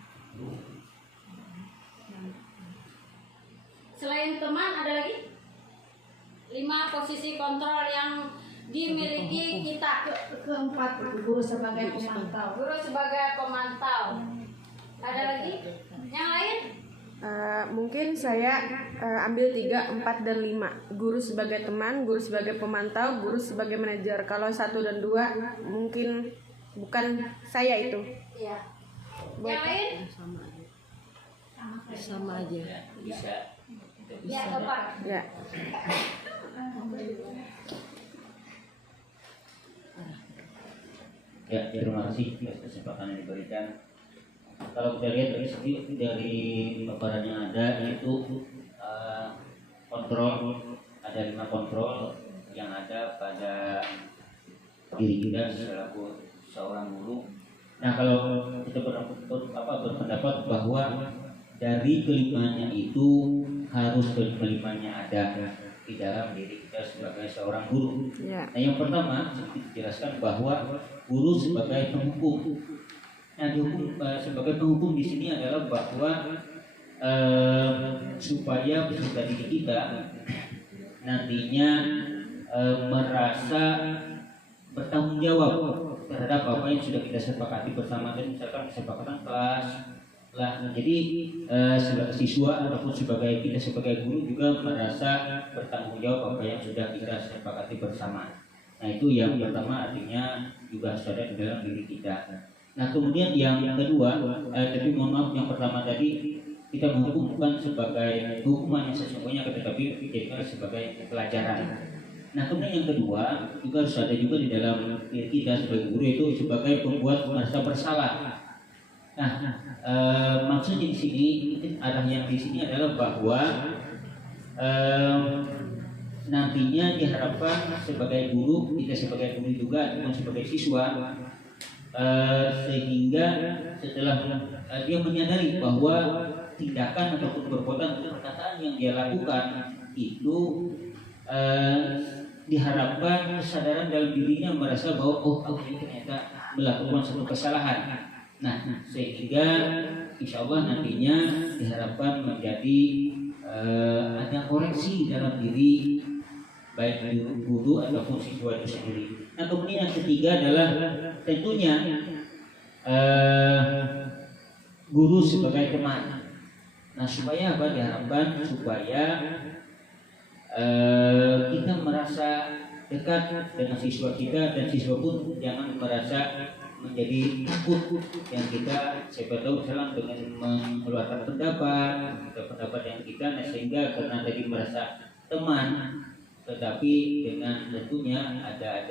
Selain teman ada lagi 5 posisi kontrol yang dimiliki kita. Keempat itu guru sebagai pemantau. Guru sebagai pemantau. Ada lagi? Yang lain? Mungkin saya ambil 3, 4, dan 5. Guru sebagai teman, guru sebagai pemantau, guru sebagai manajer. Kalau 1 dan 2 mungkin bukan saya itu. Iya. Yang lain? Sama aja. Bisa. Ya, Bapak. Ya. Ya, terima kasih atas kesempatan yang diberikan. Kalau kita lihat dari segi dari paparan yang ada yaitu kontrol, ada 5 kontrol yang ada pada diri kita selaku seorang guru. Nah, kalau kita berpendapat bahwa dari kelimanya itu harus kelimanya ada di dalam diri kita sebagai seorang guru. Ya. Nah, yang pertama dijelaskan bahwa guru sebagai penghukum. Nah, sebagai penghukum di sini adalah bahwa supaya peserta didik kita nantinya merasa bertanggung jawab terhadap apa yang sudah kita sepakati bersama, dan misalkan kesepakatan kelas lah. Jadi sebagai siswa ataupun sebagai kita sebagai guru juga merasa bertanggung jawab apa yang sudah kita sepakati bersama. Nah, itu yang pertama, artinya juga harus ada di dalam diri kita. Nah, kemudian yang kedua, tapi mohon maaf, yang pertama tadi kita menghukum bukan sebagai hukuman yang sesungguhnya, tetapi dijadikan sebagai pelajaran. Nah, kemudian yang kedua juga harus ada juga di dalam diri kita sebagai guru, itu sebagai pembuat merasa bersalah. Nah, maksudnya di sini, arah yang di sini adalah bahwa nantinya diharapkan sebagai guru, kita sebagai guru juga ataupun sebagai siswa, sehingga setelah dia menyadari bahwa tindakan ataupun perbuatan atau perkataan yang dia lakukan itu diharapkan kesadaran dalam dirinya merasa bahwa aku ini ternyata melakukan suatu kesalahan. Nah, sehingga insya Allah nantinya diharapkan menjadi ada koreksi dalam diri baik guru ataupun siswa itu sendiri. Nah, kemudian yang ketiga adalah tentunya guru sebagai teman. Nah, supaya apa? Diharapkan supaya kita merasa dekat dengan siswa kita, dan siswa pun jangan merasa menjadi takut yang kita, siapa tahu misalnya dengan mengeluarkan pendapat yang kita, nah, sehingga karena tadi merasa teman, tetapi dengan tentunya ada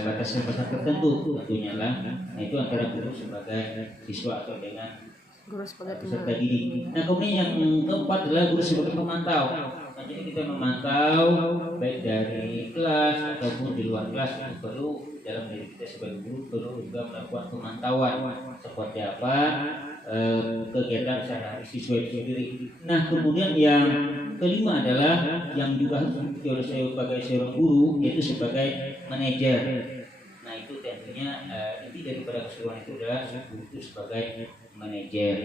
batasan-batasan tertentu tentunya lah. Nah, itu antara guru sebagai siswa atau dengan Guru sebagai peserta teman. didik. Nah, kemudian yang keempat adalah guru sebagai pemantau. Nah, jadi kita memantau baik dari kelas ataupun di luar kelas, itu perlu dalam diri kita sebagai guru perlu juga melakukan pemantauan seperti apa kegiatan sehari-hari siswa itu sendiri. Nah, kemudian yang kelima adalah yang juga harus dimiliki oleh saya sebagai seorang guru, yaitu sebagai manajer. Nah, itu tentunya inti daripada keseluruhan itu adalah guru itu sebagai manajer.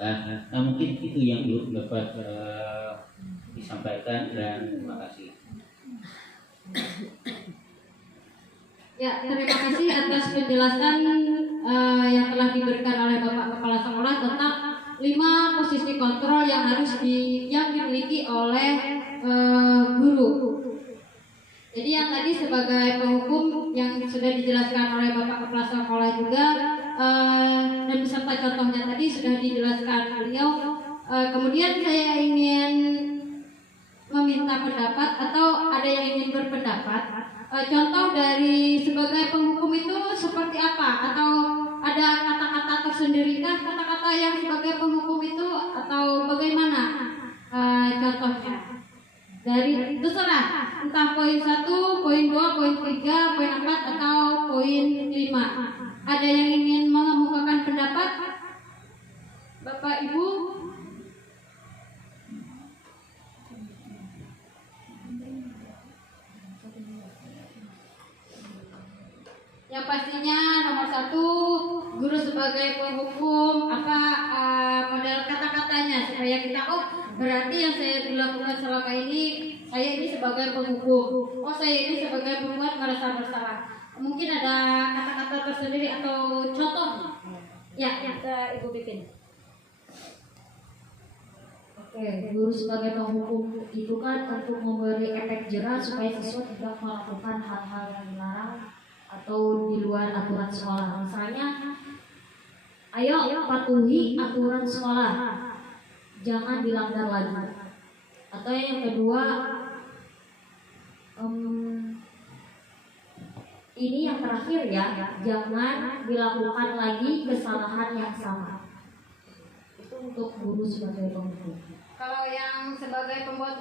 Nah, mungkin itu yang dapat disampaikan dan terima kasih. Ya, terima kasih atas penjelasan yang telah diberikan oleh Bapak Kepala Sekolah tentang 5 posisi kontrol yang harus yang dimiliki oleh guru. Jadi yang tadi sebagai penghukum yang sudah dijelaskan oleh Bapak Kepala Sekolah juga dan beserta contohnya tadi sudah dijelaskan beliau. Kemudian saya ingin meminta pendapat atau ada yang ingin berpendapat. Contoh dari sebagai penghukum itu seperti apa? Atau ada kata-kata tersendirikah kata-kata yang sebagai penghukum itu atau bagaimana contohnya? Dari terserah, entah poin 1, poin 2, poin 3, poin 4 atau poin 5. Ada yang ingin mengemukakan pendapat? Bapak Ibu? Yang pastinya nomor 1, guru sebagai penghukum apa model kata-katanya supaya kita berarti yang saya dilakukan selama ini saya ini sebagai penghukum, saya ini sebagai pembuat merasa bersalah. Mungkin ada kata-kata tersendiri atau contoh? Ya, Ibu Pipin. Oke, guru sebagai penghukum itu kan untuk memberi efek jerah supaya siswa tidak melakukan hal-hal yang dilarang atau di luar aturan sekolah. Misalnya, ayo patuhi aturan sekolah, jangan dilanggar lagi. Atau yang kedua, ini yang terakhir ya, jangan dilakukan lagi kesalahan yang sama. Itu untuk guru sebagai penghukum. Kalau yang sebagai pembuat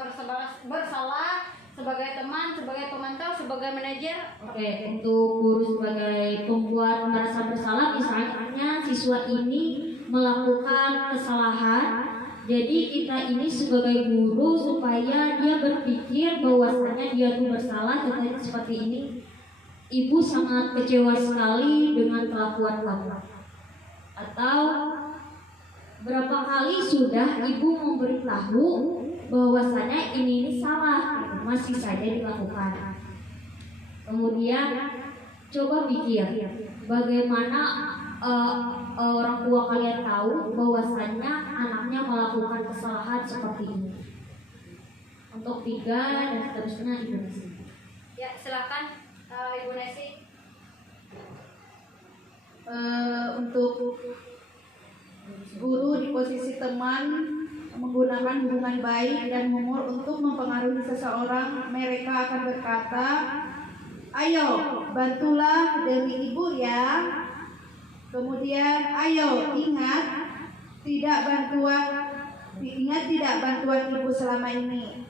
bersalah, sebagai teman, sebagai pemantau, sebagai manajer. Oke, untuk guru sebagai pembuat merasa bersalah, misalnya siswa ini melakukan kesalahan, jadi kita ini sebagai guru supaya dia berpikir bahwasanya dia itu bersalah, contohnya seperti ini. Ibu sangat kecewa sekali dengan kelakuan kamu. Atau berapa kali sudah ibu memberitahu bahwasanya ini salah, masih saja dilakukan. Kemudian coba pikir bagaimana orang tua kalian tahu bahwasanya anaknya melakukan kesalahan seperti ini. Untuk 3 dan seterusnya Ibu Nesi. Ya, silakan Ibu Nesi. Untuk guru di posisi teman menggunakan hubungan baik dan humor untuk mempengaruhi seseorang, mereka akan berkata, ayo bantulah demi ibu ya. Kemudian ayo ingat tidak bantuan ibu selama ini.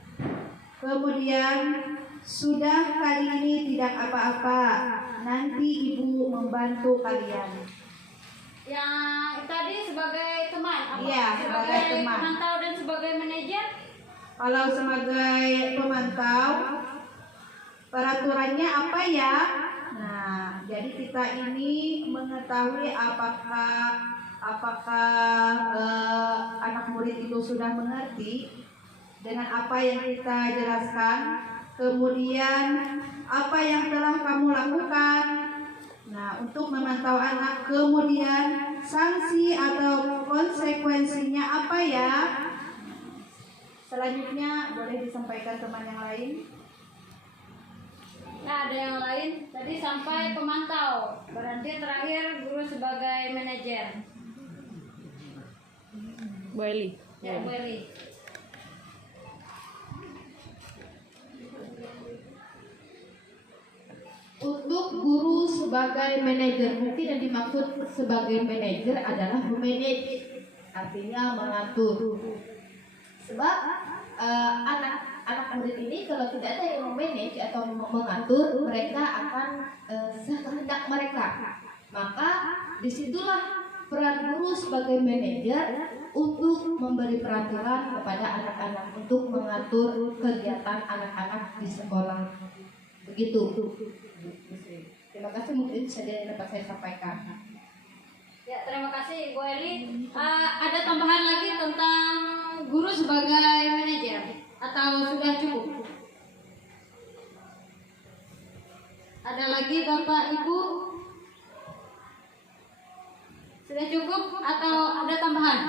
Kemudian sudah kali ini tidak apa-apa, nanti ibu membantu kalian. Yang tadi sebagai teman, apa? Iya, sebagai teman. Pemantau dan sebagai manajer. Kalau sebagai pemantau, peraturannya apa ya? Nah, jadi kita ini mengetahui apakah anak murid itu sudah mengerti dengan apa yang kita jelaskan. Kemudian apa yang telah kamu lakukan. Nah, untuk memantau anak, kemudian sanksi atau konsekuensinya apa ya? Selanjutnya boleh disampaikan teman yang lain. Nah, ada yang lain. Tadi sampai pemantau. Berarti terakhir guru sebagai manajer. Bu Eli. Ya, Bu Eli. Untuk guru sebagai manajer, mungkin yang dimaksud sebagai manajer adalah memanage, artinya mengatur. Sebab anak murid ini kalau tidak ada yang memanage atau mengatur, mereka akan sekehendak mereka. Maka disitulah peran guru sebagai manajer untuk memberi peraturan kepada anak-anak untuk mengatur kegiatan anak-anak di sekolah. Begitu. Terima kasih, mungkin saja yang dapat saya sampaikan. Ya, terima kasih Bu Eli. Ada tambahan lagi tentang guru sebagai manajer. Atau sudah cukup? Ada lagi Bapak Ibu? Sudah cukup atau ada tambahan?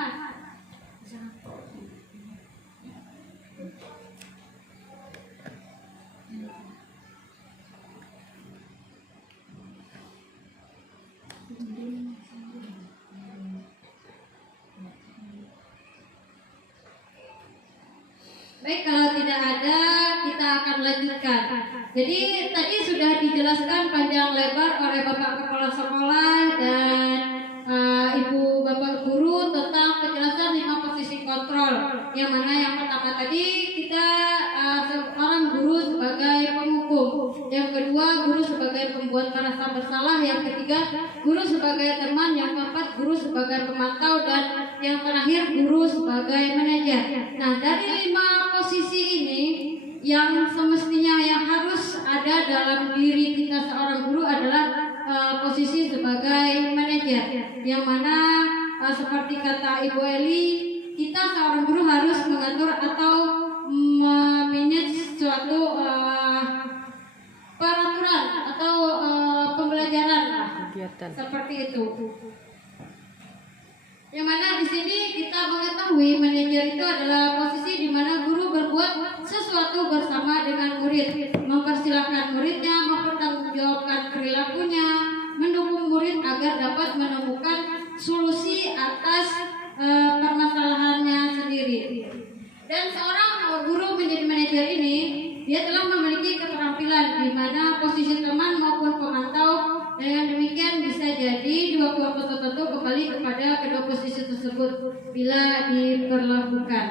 Baik, kalau tidak ada kita akan lanjutkan. Jadi tadi sudah dijelaskan panjang lebar oleh Bapak Kepala Sekolah dan Ibu Bapak Guru tentang penjelasan 5 posisi kontrol. Yang mana yang pertama tadi kita seorang guru sebagai penghukum, yang kedua guru sebagai pembuat merasa bersalah, yang ketiga guru sebagai teman, yang keempat guru sebagai pemantau, dan yang terakhir guru sebagai manajer. Nah, dari 5 posisi ini yang semestinya yang harus ada dalam diri kita seorang guru adalah posisi sebagai manajer, yang mana seperti kata Ibu Eli, kita seorang guru harus mengatur atau memanage suatu peraturan atau pembelajaran seperti itu. Yang mana di sini kita mengetahui manajer itu adalah posisi di mana guru berbuat sesuatu bersama dengan murid, mempersilahkan muridnya, mempertanggungjawabkan perilakunya, mendukung murid agar dapat menemukan solusi atas permasalahannya sendiri. Dan seorang guru menjadi manajer ini, dia telah memiliki keterampilan di mana posisi teman maupun pemantau. Dengan demikian bisa jadi dua kelompok tertentu kembali kepada kedua posisi tersebut bila diperlukan.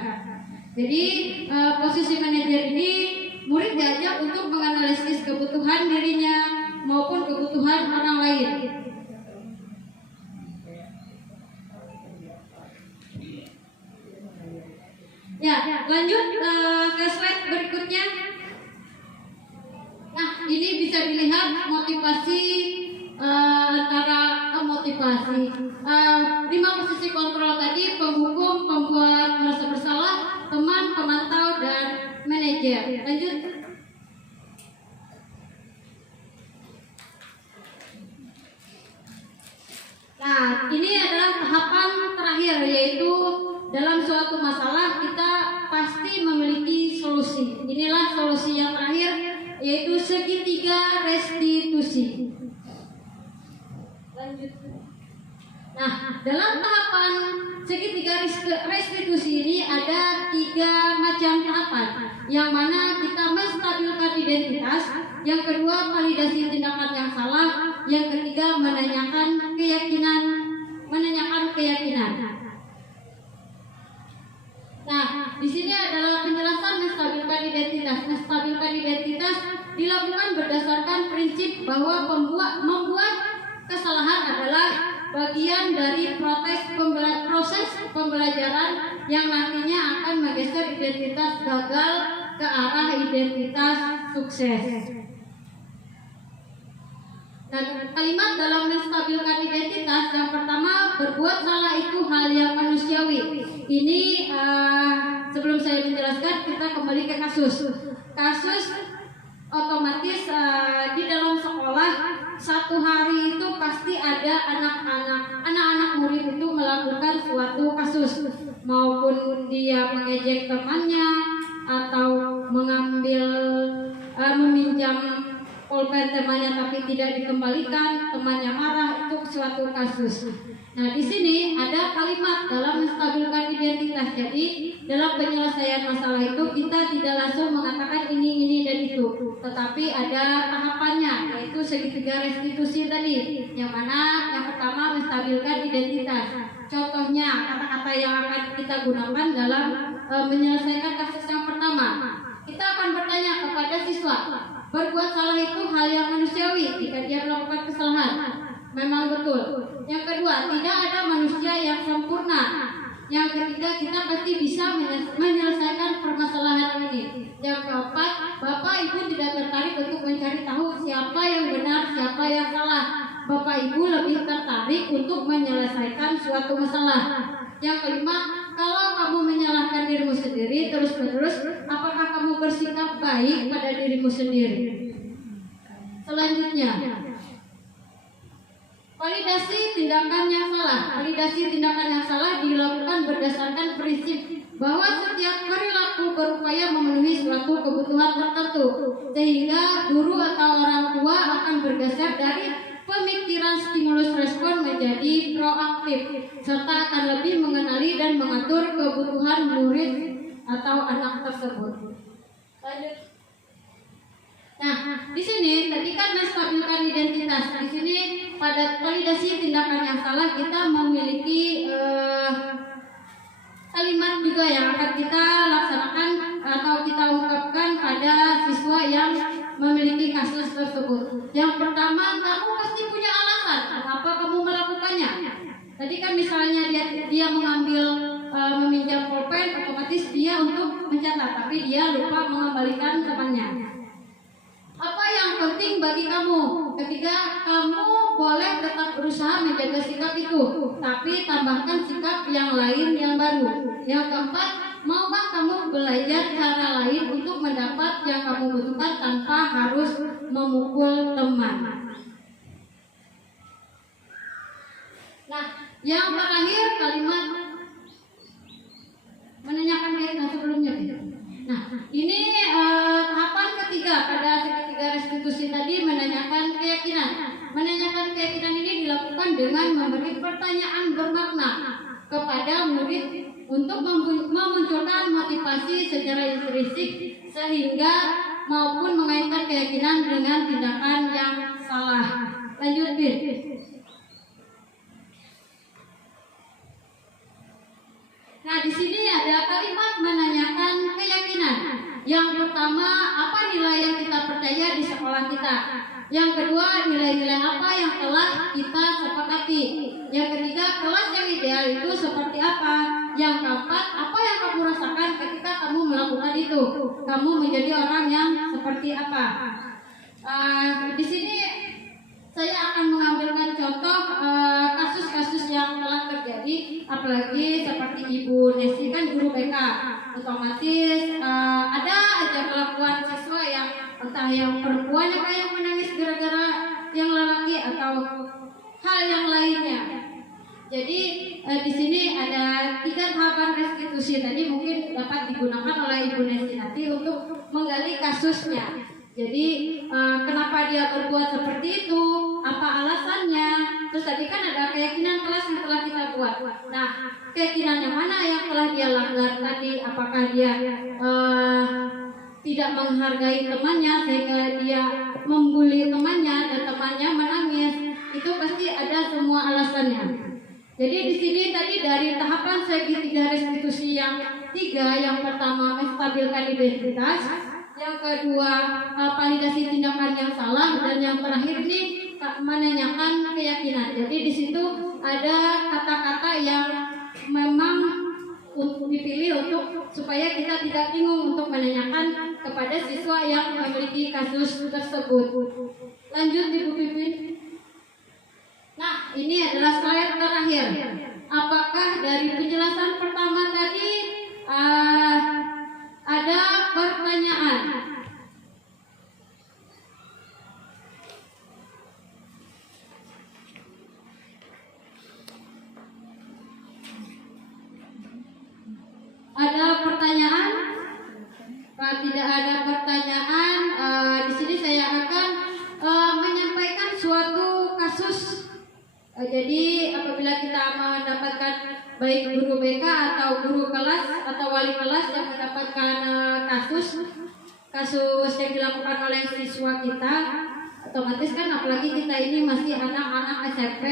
Jadi posisi manajer ini murid diajak untuk menganalisis kebutuhan dirinya maupun kebutuhan orang lain. Ya, lanjut ke slide berikutnya. Nah, ini bisa dilihat motivasi antara motivasi 5 posisi kontrol tadi: penghukum, pembuat merasa bersalah, teman, pemantau, dan manajer. Lanjut. Nah, ini adalah tahapan terakhir, yaitu dalam suatu masalah kita pasti memiliki solusi. Inilah solusi yang terakhir, yaitu segitiga restitusi. Lanjut. Nah, dalam tahapan segitiga restitusi ini ada 3 macam tahapan. Yang mana kita menstabilkan identitas, yang kedua validasi tindakan yang salah, yang ketiga menanyakan keyakinan. Nah, di sini adalah penjelasan menstabilkan identitas. Menstabilkan identitas dilakukan berdasarkan prinsip bahwa membuat kesalahan adalah bagian dari proses pembelajaran yang nantinya akan menggeser identitas gagal ke arah identitas sukses. Dan kalimat dalam menstabilkan identitas yang pertama, berbuat salah itu hal yang manusiawi. Ini sebelum saya menjelaskan, kita kembali ke kasus. Kasus otomatis di dalam sekolah satu hari itu pasti ada anak-anak murid itu melakukan suatu kasus, maupun dia mengejek temannya atau meminjam pulpen temannya tapi tidak dikembalikan, temannya marah, itu suatu kasus. Nah, di sini ada kalimat dalam menstabilkan identitas. Jadi dalam penyelesaian masalah itu kita tidak langsung mengatakan ini dan itu, tetapi ada tahapannya, yaitu segitiga restitusi tadi. Yang mana yang pertama menstabilkan identitas. Contohnya kata-kata yang akan kita gunakan dalam menyelesaikan kasus yang pertama. Kita akan bertanya kepada siswa, berbuat salah itu hal yang manusiawi jika dia melakukan kesalahan. Memang betul. Yang kedua, tidak ada manusia yang sempurna. Yang ketiga, kita pasti bisa menyelesaikan permasalahan ini. Yang keempat, Bapak Ibu tidak tertarik untuk mencari tahu siapa yang benar, siapa yang salah. Bapak Ibu lebih tertarik untuk menyelesaikan suatu masalah. Yang kelima, kalau kamu menyalahkan dirimu sendiri terus-menerus, apakah kamu bersikap baik pada dirimu sendiri? Selanjutnya, validasi tindakan yang salah. Validasi tindakan yang salah dilakukan berdasarkan prinsip bahwa setiap perilaku berupaya memenuhi suatu kebutuhan tertentu, sehingga guru atau orang tua akan bergeser dari pemikiran stimulus respon menjadi proaktif, serta akan lebih mengenali dan mengatur kebutuhan murid atau anak tersebut. Lanjut. Nah, di sini tadi kan menstabilkan identitas. Di sini pada validasi tindakan yang salah kita memiliki kalimat juga yang akan kita laksanakan atau kita ungkapkan pada siswa yang memiliki kasus tersebut. Yang pertama, kamu pasti punya alasan mengapa kamu melakukannya. Tadi kan misalnya dia mengambil meminjam pulpen, otomatis dia untuk mencatat, tapi dia lupa mengembalikan temannya. Apa yang penting bagi kamu? Ketiga, kamu boleh tetap berusaha menjaga sikap itu, tapi tambahkan sikap yang lain yang baru. Yang keempat, maukah kamu belajar cara lain untuk mendapat yang kamu butuhkan tanpa harus memukul teman? Nah, yang terakhir kalimat menanyakan kaitan sebelumnya. Nah, ini tahapan ketiga pada ketiga restitusi tadi, menanyakan keyakinan. Menanyakan keyakinan ini dilakukan dengan memberi pertanyaan bermakna kepada murid untuk memunculkan motivasi secara intrinsik sehingga maupun mengaitkan keyakinan dengan tindakan yang salah. Lanjut, Bir. Nah, di sini ada kalimat menanyakan keyakinan. Yang pertama, apa nilai yang kita percaya di sekolah kita? Yang kedua, nilai-nilai apa yang telah kita sepakati? Yang ketiga, kelas yang ideal itu seperti apa? Yang keempat, apa yang kamu rasakan ketika kamu melakukan itu? Kamu menjadi orang yang seperti apa? Di sini saya akan mengambilkan contoh kasus-kasus yang telah terjadi, apalagi seperti Ibu Nesi kan guru BK, otomatis ada aja kelakuan siswa yang entah yang perempuannya kayak yang menangis gara-gara yang lelaki atau hal yang lainnya. Jadi di sini ada 3 tahapan restitusi tadi mungkin dapat digunakan oleh Ibu Nesi nanti untuk menggali kasusnya. Jadi kenapa dia berbuat seperti itu, apa alasannya. Terus tadi kan ada keyakinan kelas yang telah kita buat. Nah, keyakinan yang mana yang telah dia langgar tadi? Apakah dia tidak menghargai temannya sehingga dia membuli temannya dan temannya menangis? Itu pasti ada semua alasannya. Jadi di sini tadi dari tahapan segi 3 restitusi yang 3, yang pertama menstabilkan identitas, yang kedua validasi tindakan yang salah, dan yang terakhir ini menanyakan keyakinan. Jadi di situ ada kata-kata yang memang dipilih untuk supaya kita tidak bingung untuk menanyakan kepada siswa yang memiliki kasus tersebut. Lanjut Ibu Pipin. Nah, ini adalah slide terakhir. Apakah dari penjelasan pertama tadi ada pertanyaan? Ada pertanyaan? Kalau tidak ada pertanyaan, di sini saya akan menyampaikan suatu kasus. Jadi apabila kita mendapatkan baik guru BK atau guru kelas atau wali kelas yang mendapatkan kasus yang dilakukan oleh siswa kita, otomatis kan apalagi kita ini masih anak-anak SMP,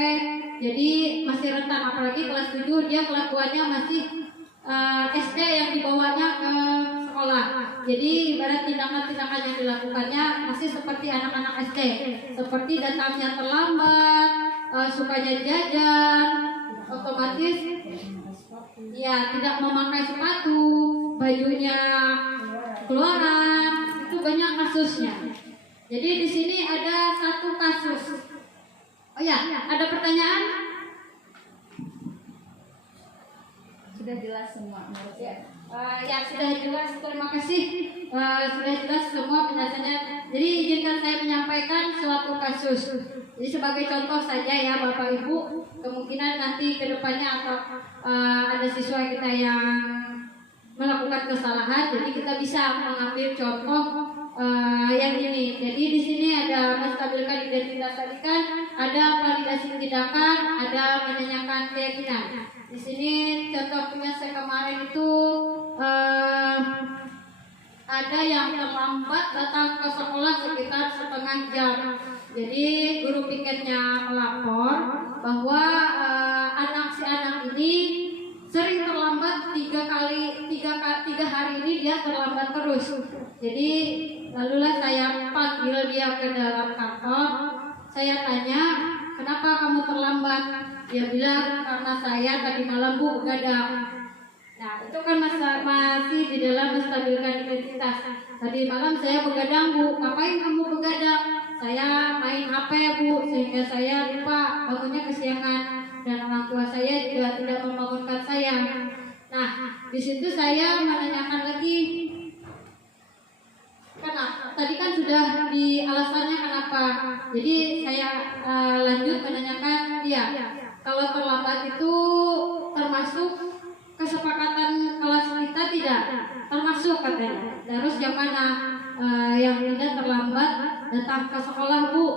jadi masih rentan, apalagi kelas 7 dia kelakuannya masih SD yang dibawanya ke sekolah. Jadi ibarat tindakan-tindakan yang dilakukannya masih seperti anak-anak SD, seperti datangnya terlambat, sukanya jajan, otomatis ya tidak memakai sepatu, bajunya keluaran, itu banyak kasusnya. Jadi di sini ada satu kasus. Oh ya, ada pertanyaan? sudah jelas semua menurut saya. Ya sudah jelas, terima kasih. Sudah jelas semua penjelasannya. Jadi izinkan saya menyampaikan suatu kasus. Jadi sebagai contoh saja ya Bapak Ibu, kemungkinan nanti ke depannya atau ada siswa kita yang melakukan kesalahan, jadi kita bisa mengambil contoh yang ini. Jadi di sini ada menstabilkan identitas tadi kan, ada validasi tindakan, ada menanyakan keyakinan. Di sini contohnya saya kemarin itu ada yang terlambat datang ke sekolah sekitar setengah jam. Jadi guru piketnya melapor bahwa anak ini sering terlambat tiga hari ini dia terlambat terus. Jadi lalulah saya panggil dia ke dalam kantor. Saya tanya, kenapa kamu terlambat? Dia bilang karena saya tadi malam Bu begadang. Nah itu kan masih di dalam menstabilkan identitas. Tadi malam saya begadang Bu. Ngapain kamu begadang? Saya main HP Bu, sehingga saya lupa bangunnya kesiangan. Dan orang tua saya juga tidak membangunkan saya. Nah, di situ saya menanyakan lagi, kenapa? Tadi kan sudah di alasannya kenapa. Jadi saya lanjut menanyakan dia, kalau terlambat itu termasuk kesepakatan kelas kita tidak? Termasuk katanya. Terus yang mana yang tidak terlambat datang ke sekolah Bu?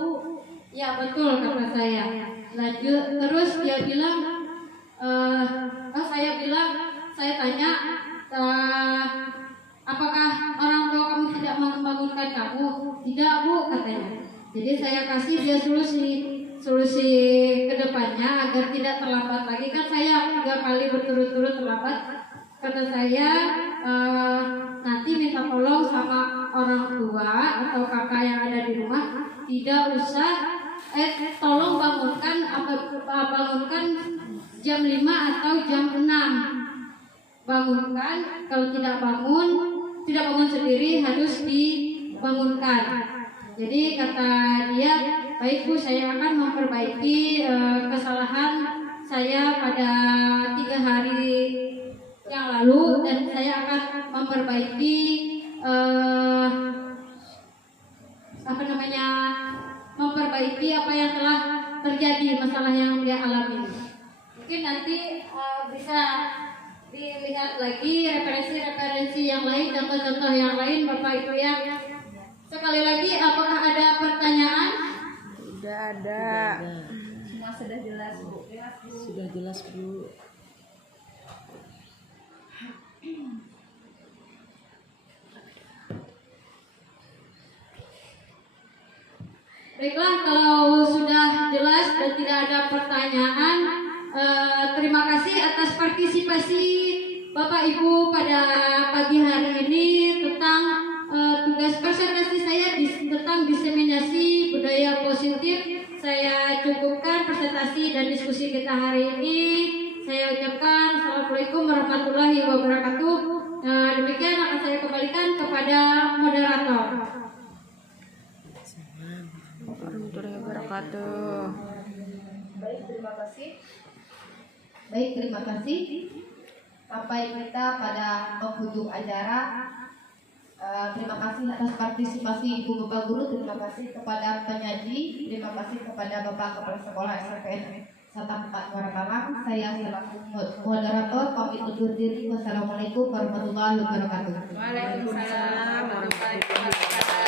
Ya betul kata saya. Lanjut terus dia bilang, saya tanya, apakah orang tua kamu tidak membangunkan kamu? Tidak Bu katanya. Jadi saya kasih dia solusi ke depannya agar tidak terlambat lagi. Kan saya 3 kali berturut-turut terlambat. Kata saya, nanti minta tolong sama orang tua atau kakak yang ada di rumah, tidak usah tolong bangunkan jam 5 atau jam 6. Bangunkan, kalau tidak bangun sendiri harus dibangunkan. Jadi kata dia, baik Bu, saya akan memperbaiki kesalahan saya pada 3 hari yang lalu, dan saya akan memperbaiki memperbaiki apa yang telah terjadi, masalah yang dia alami. Mungkin nanti bisa dilihat lagi referensi yang lain, contoh-contoh yang lain Bapak Ibu ya. Sekali lagi, apakah ada pertanyaan? Tidak ada. Semua sudah jelas Bu. Sudah jelas Bu. Baiklah, kalau sudah jelas dan tidak ada pertanyaan, terima kasih atas partisipasi Bapak Ibu pada pagi hari ini tentang tugas presentasi saya tentang diseminasi budaya positif. Saya cukupkan presentasi dan diskusi kita hari ini. Saya ucapkan Assalamualaikum warahmatullahi wabarakatuh. Demikian akan saya kembalikan kepada moderator. Warahmatullahi wabarakatuh. Baik, terima kasih. Sampai kita pada penghujung acara. Terima kasih atas partisipasi Ibu Bapak Guru, terima kasih kepada penyaji, terima kasih kepada Bapak Kepala Sekolah SMPN Sata 4 Muara Malang. Saya selaku moderator pamit undur diri. Wassalamualaikum warahmatullahi wabarakatuh. Waalaikumsalam warahmatullahi wabarakatuh.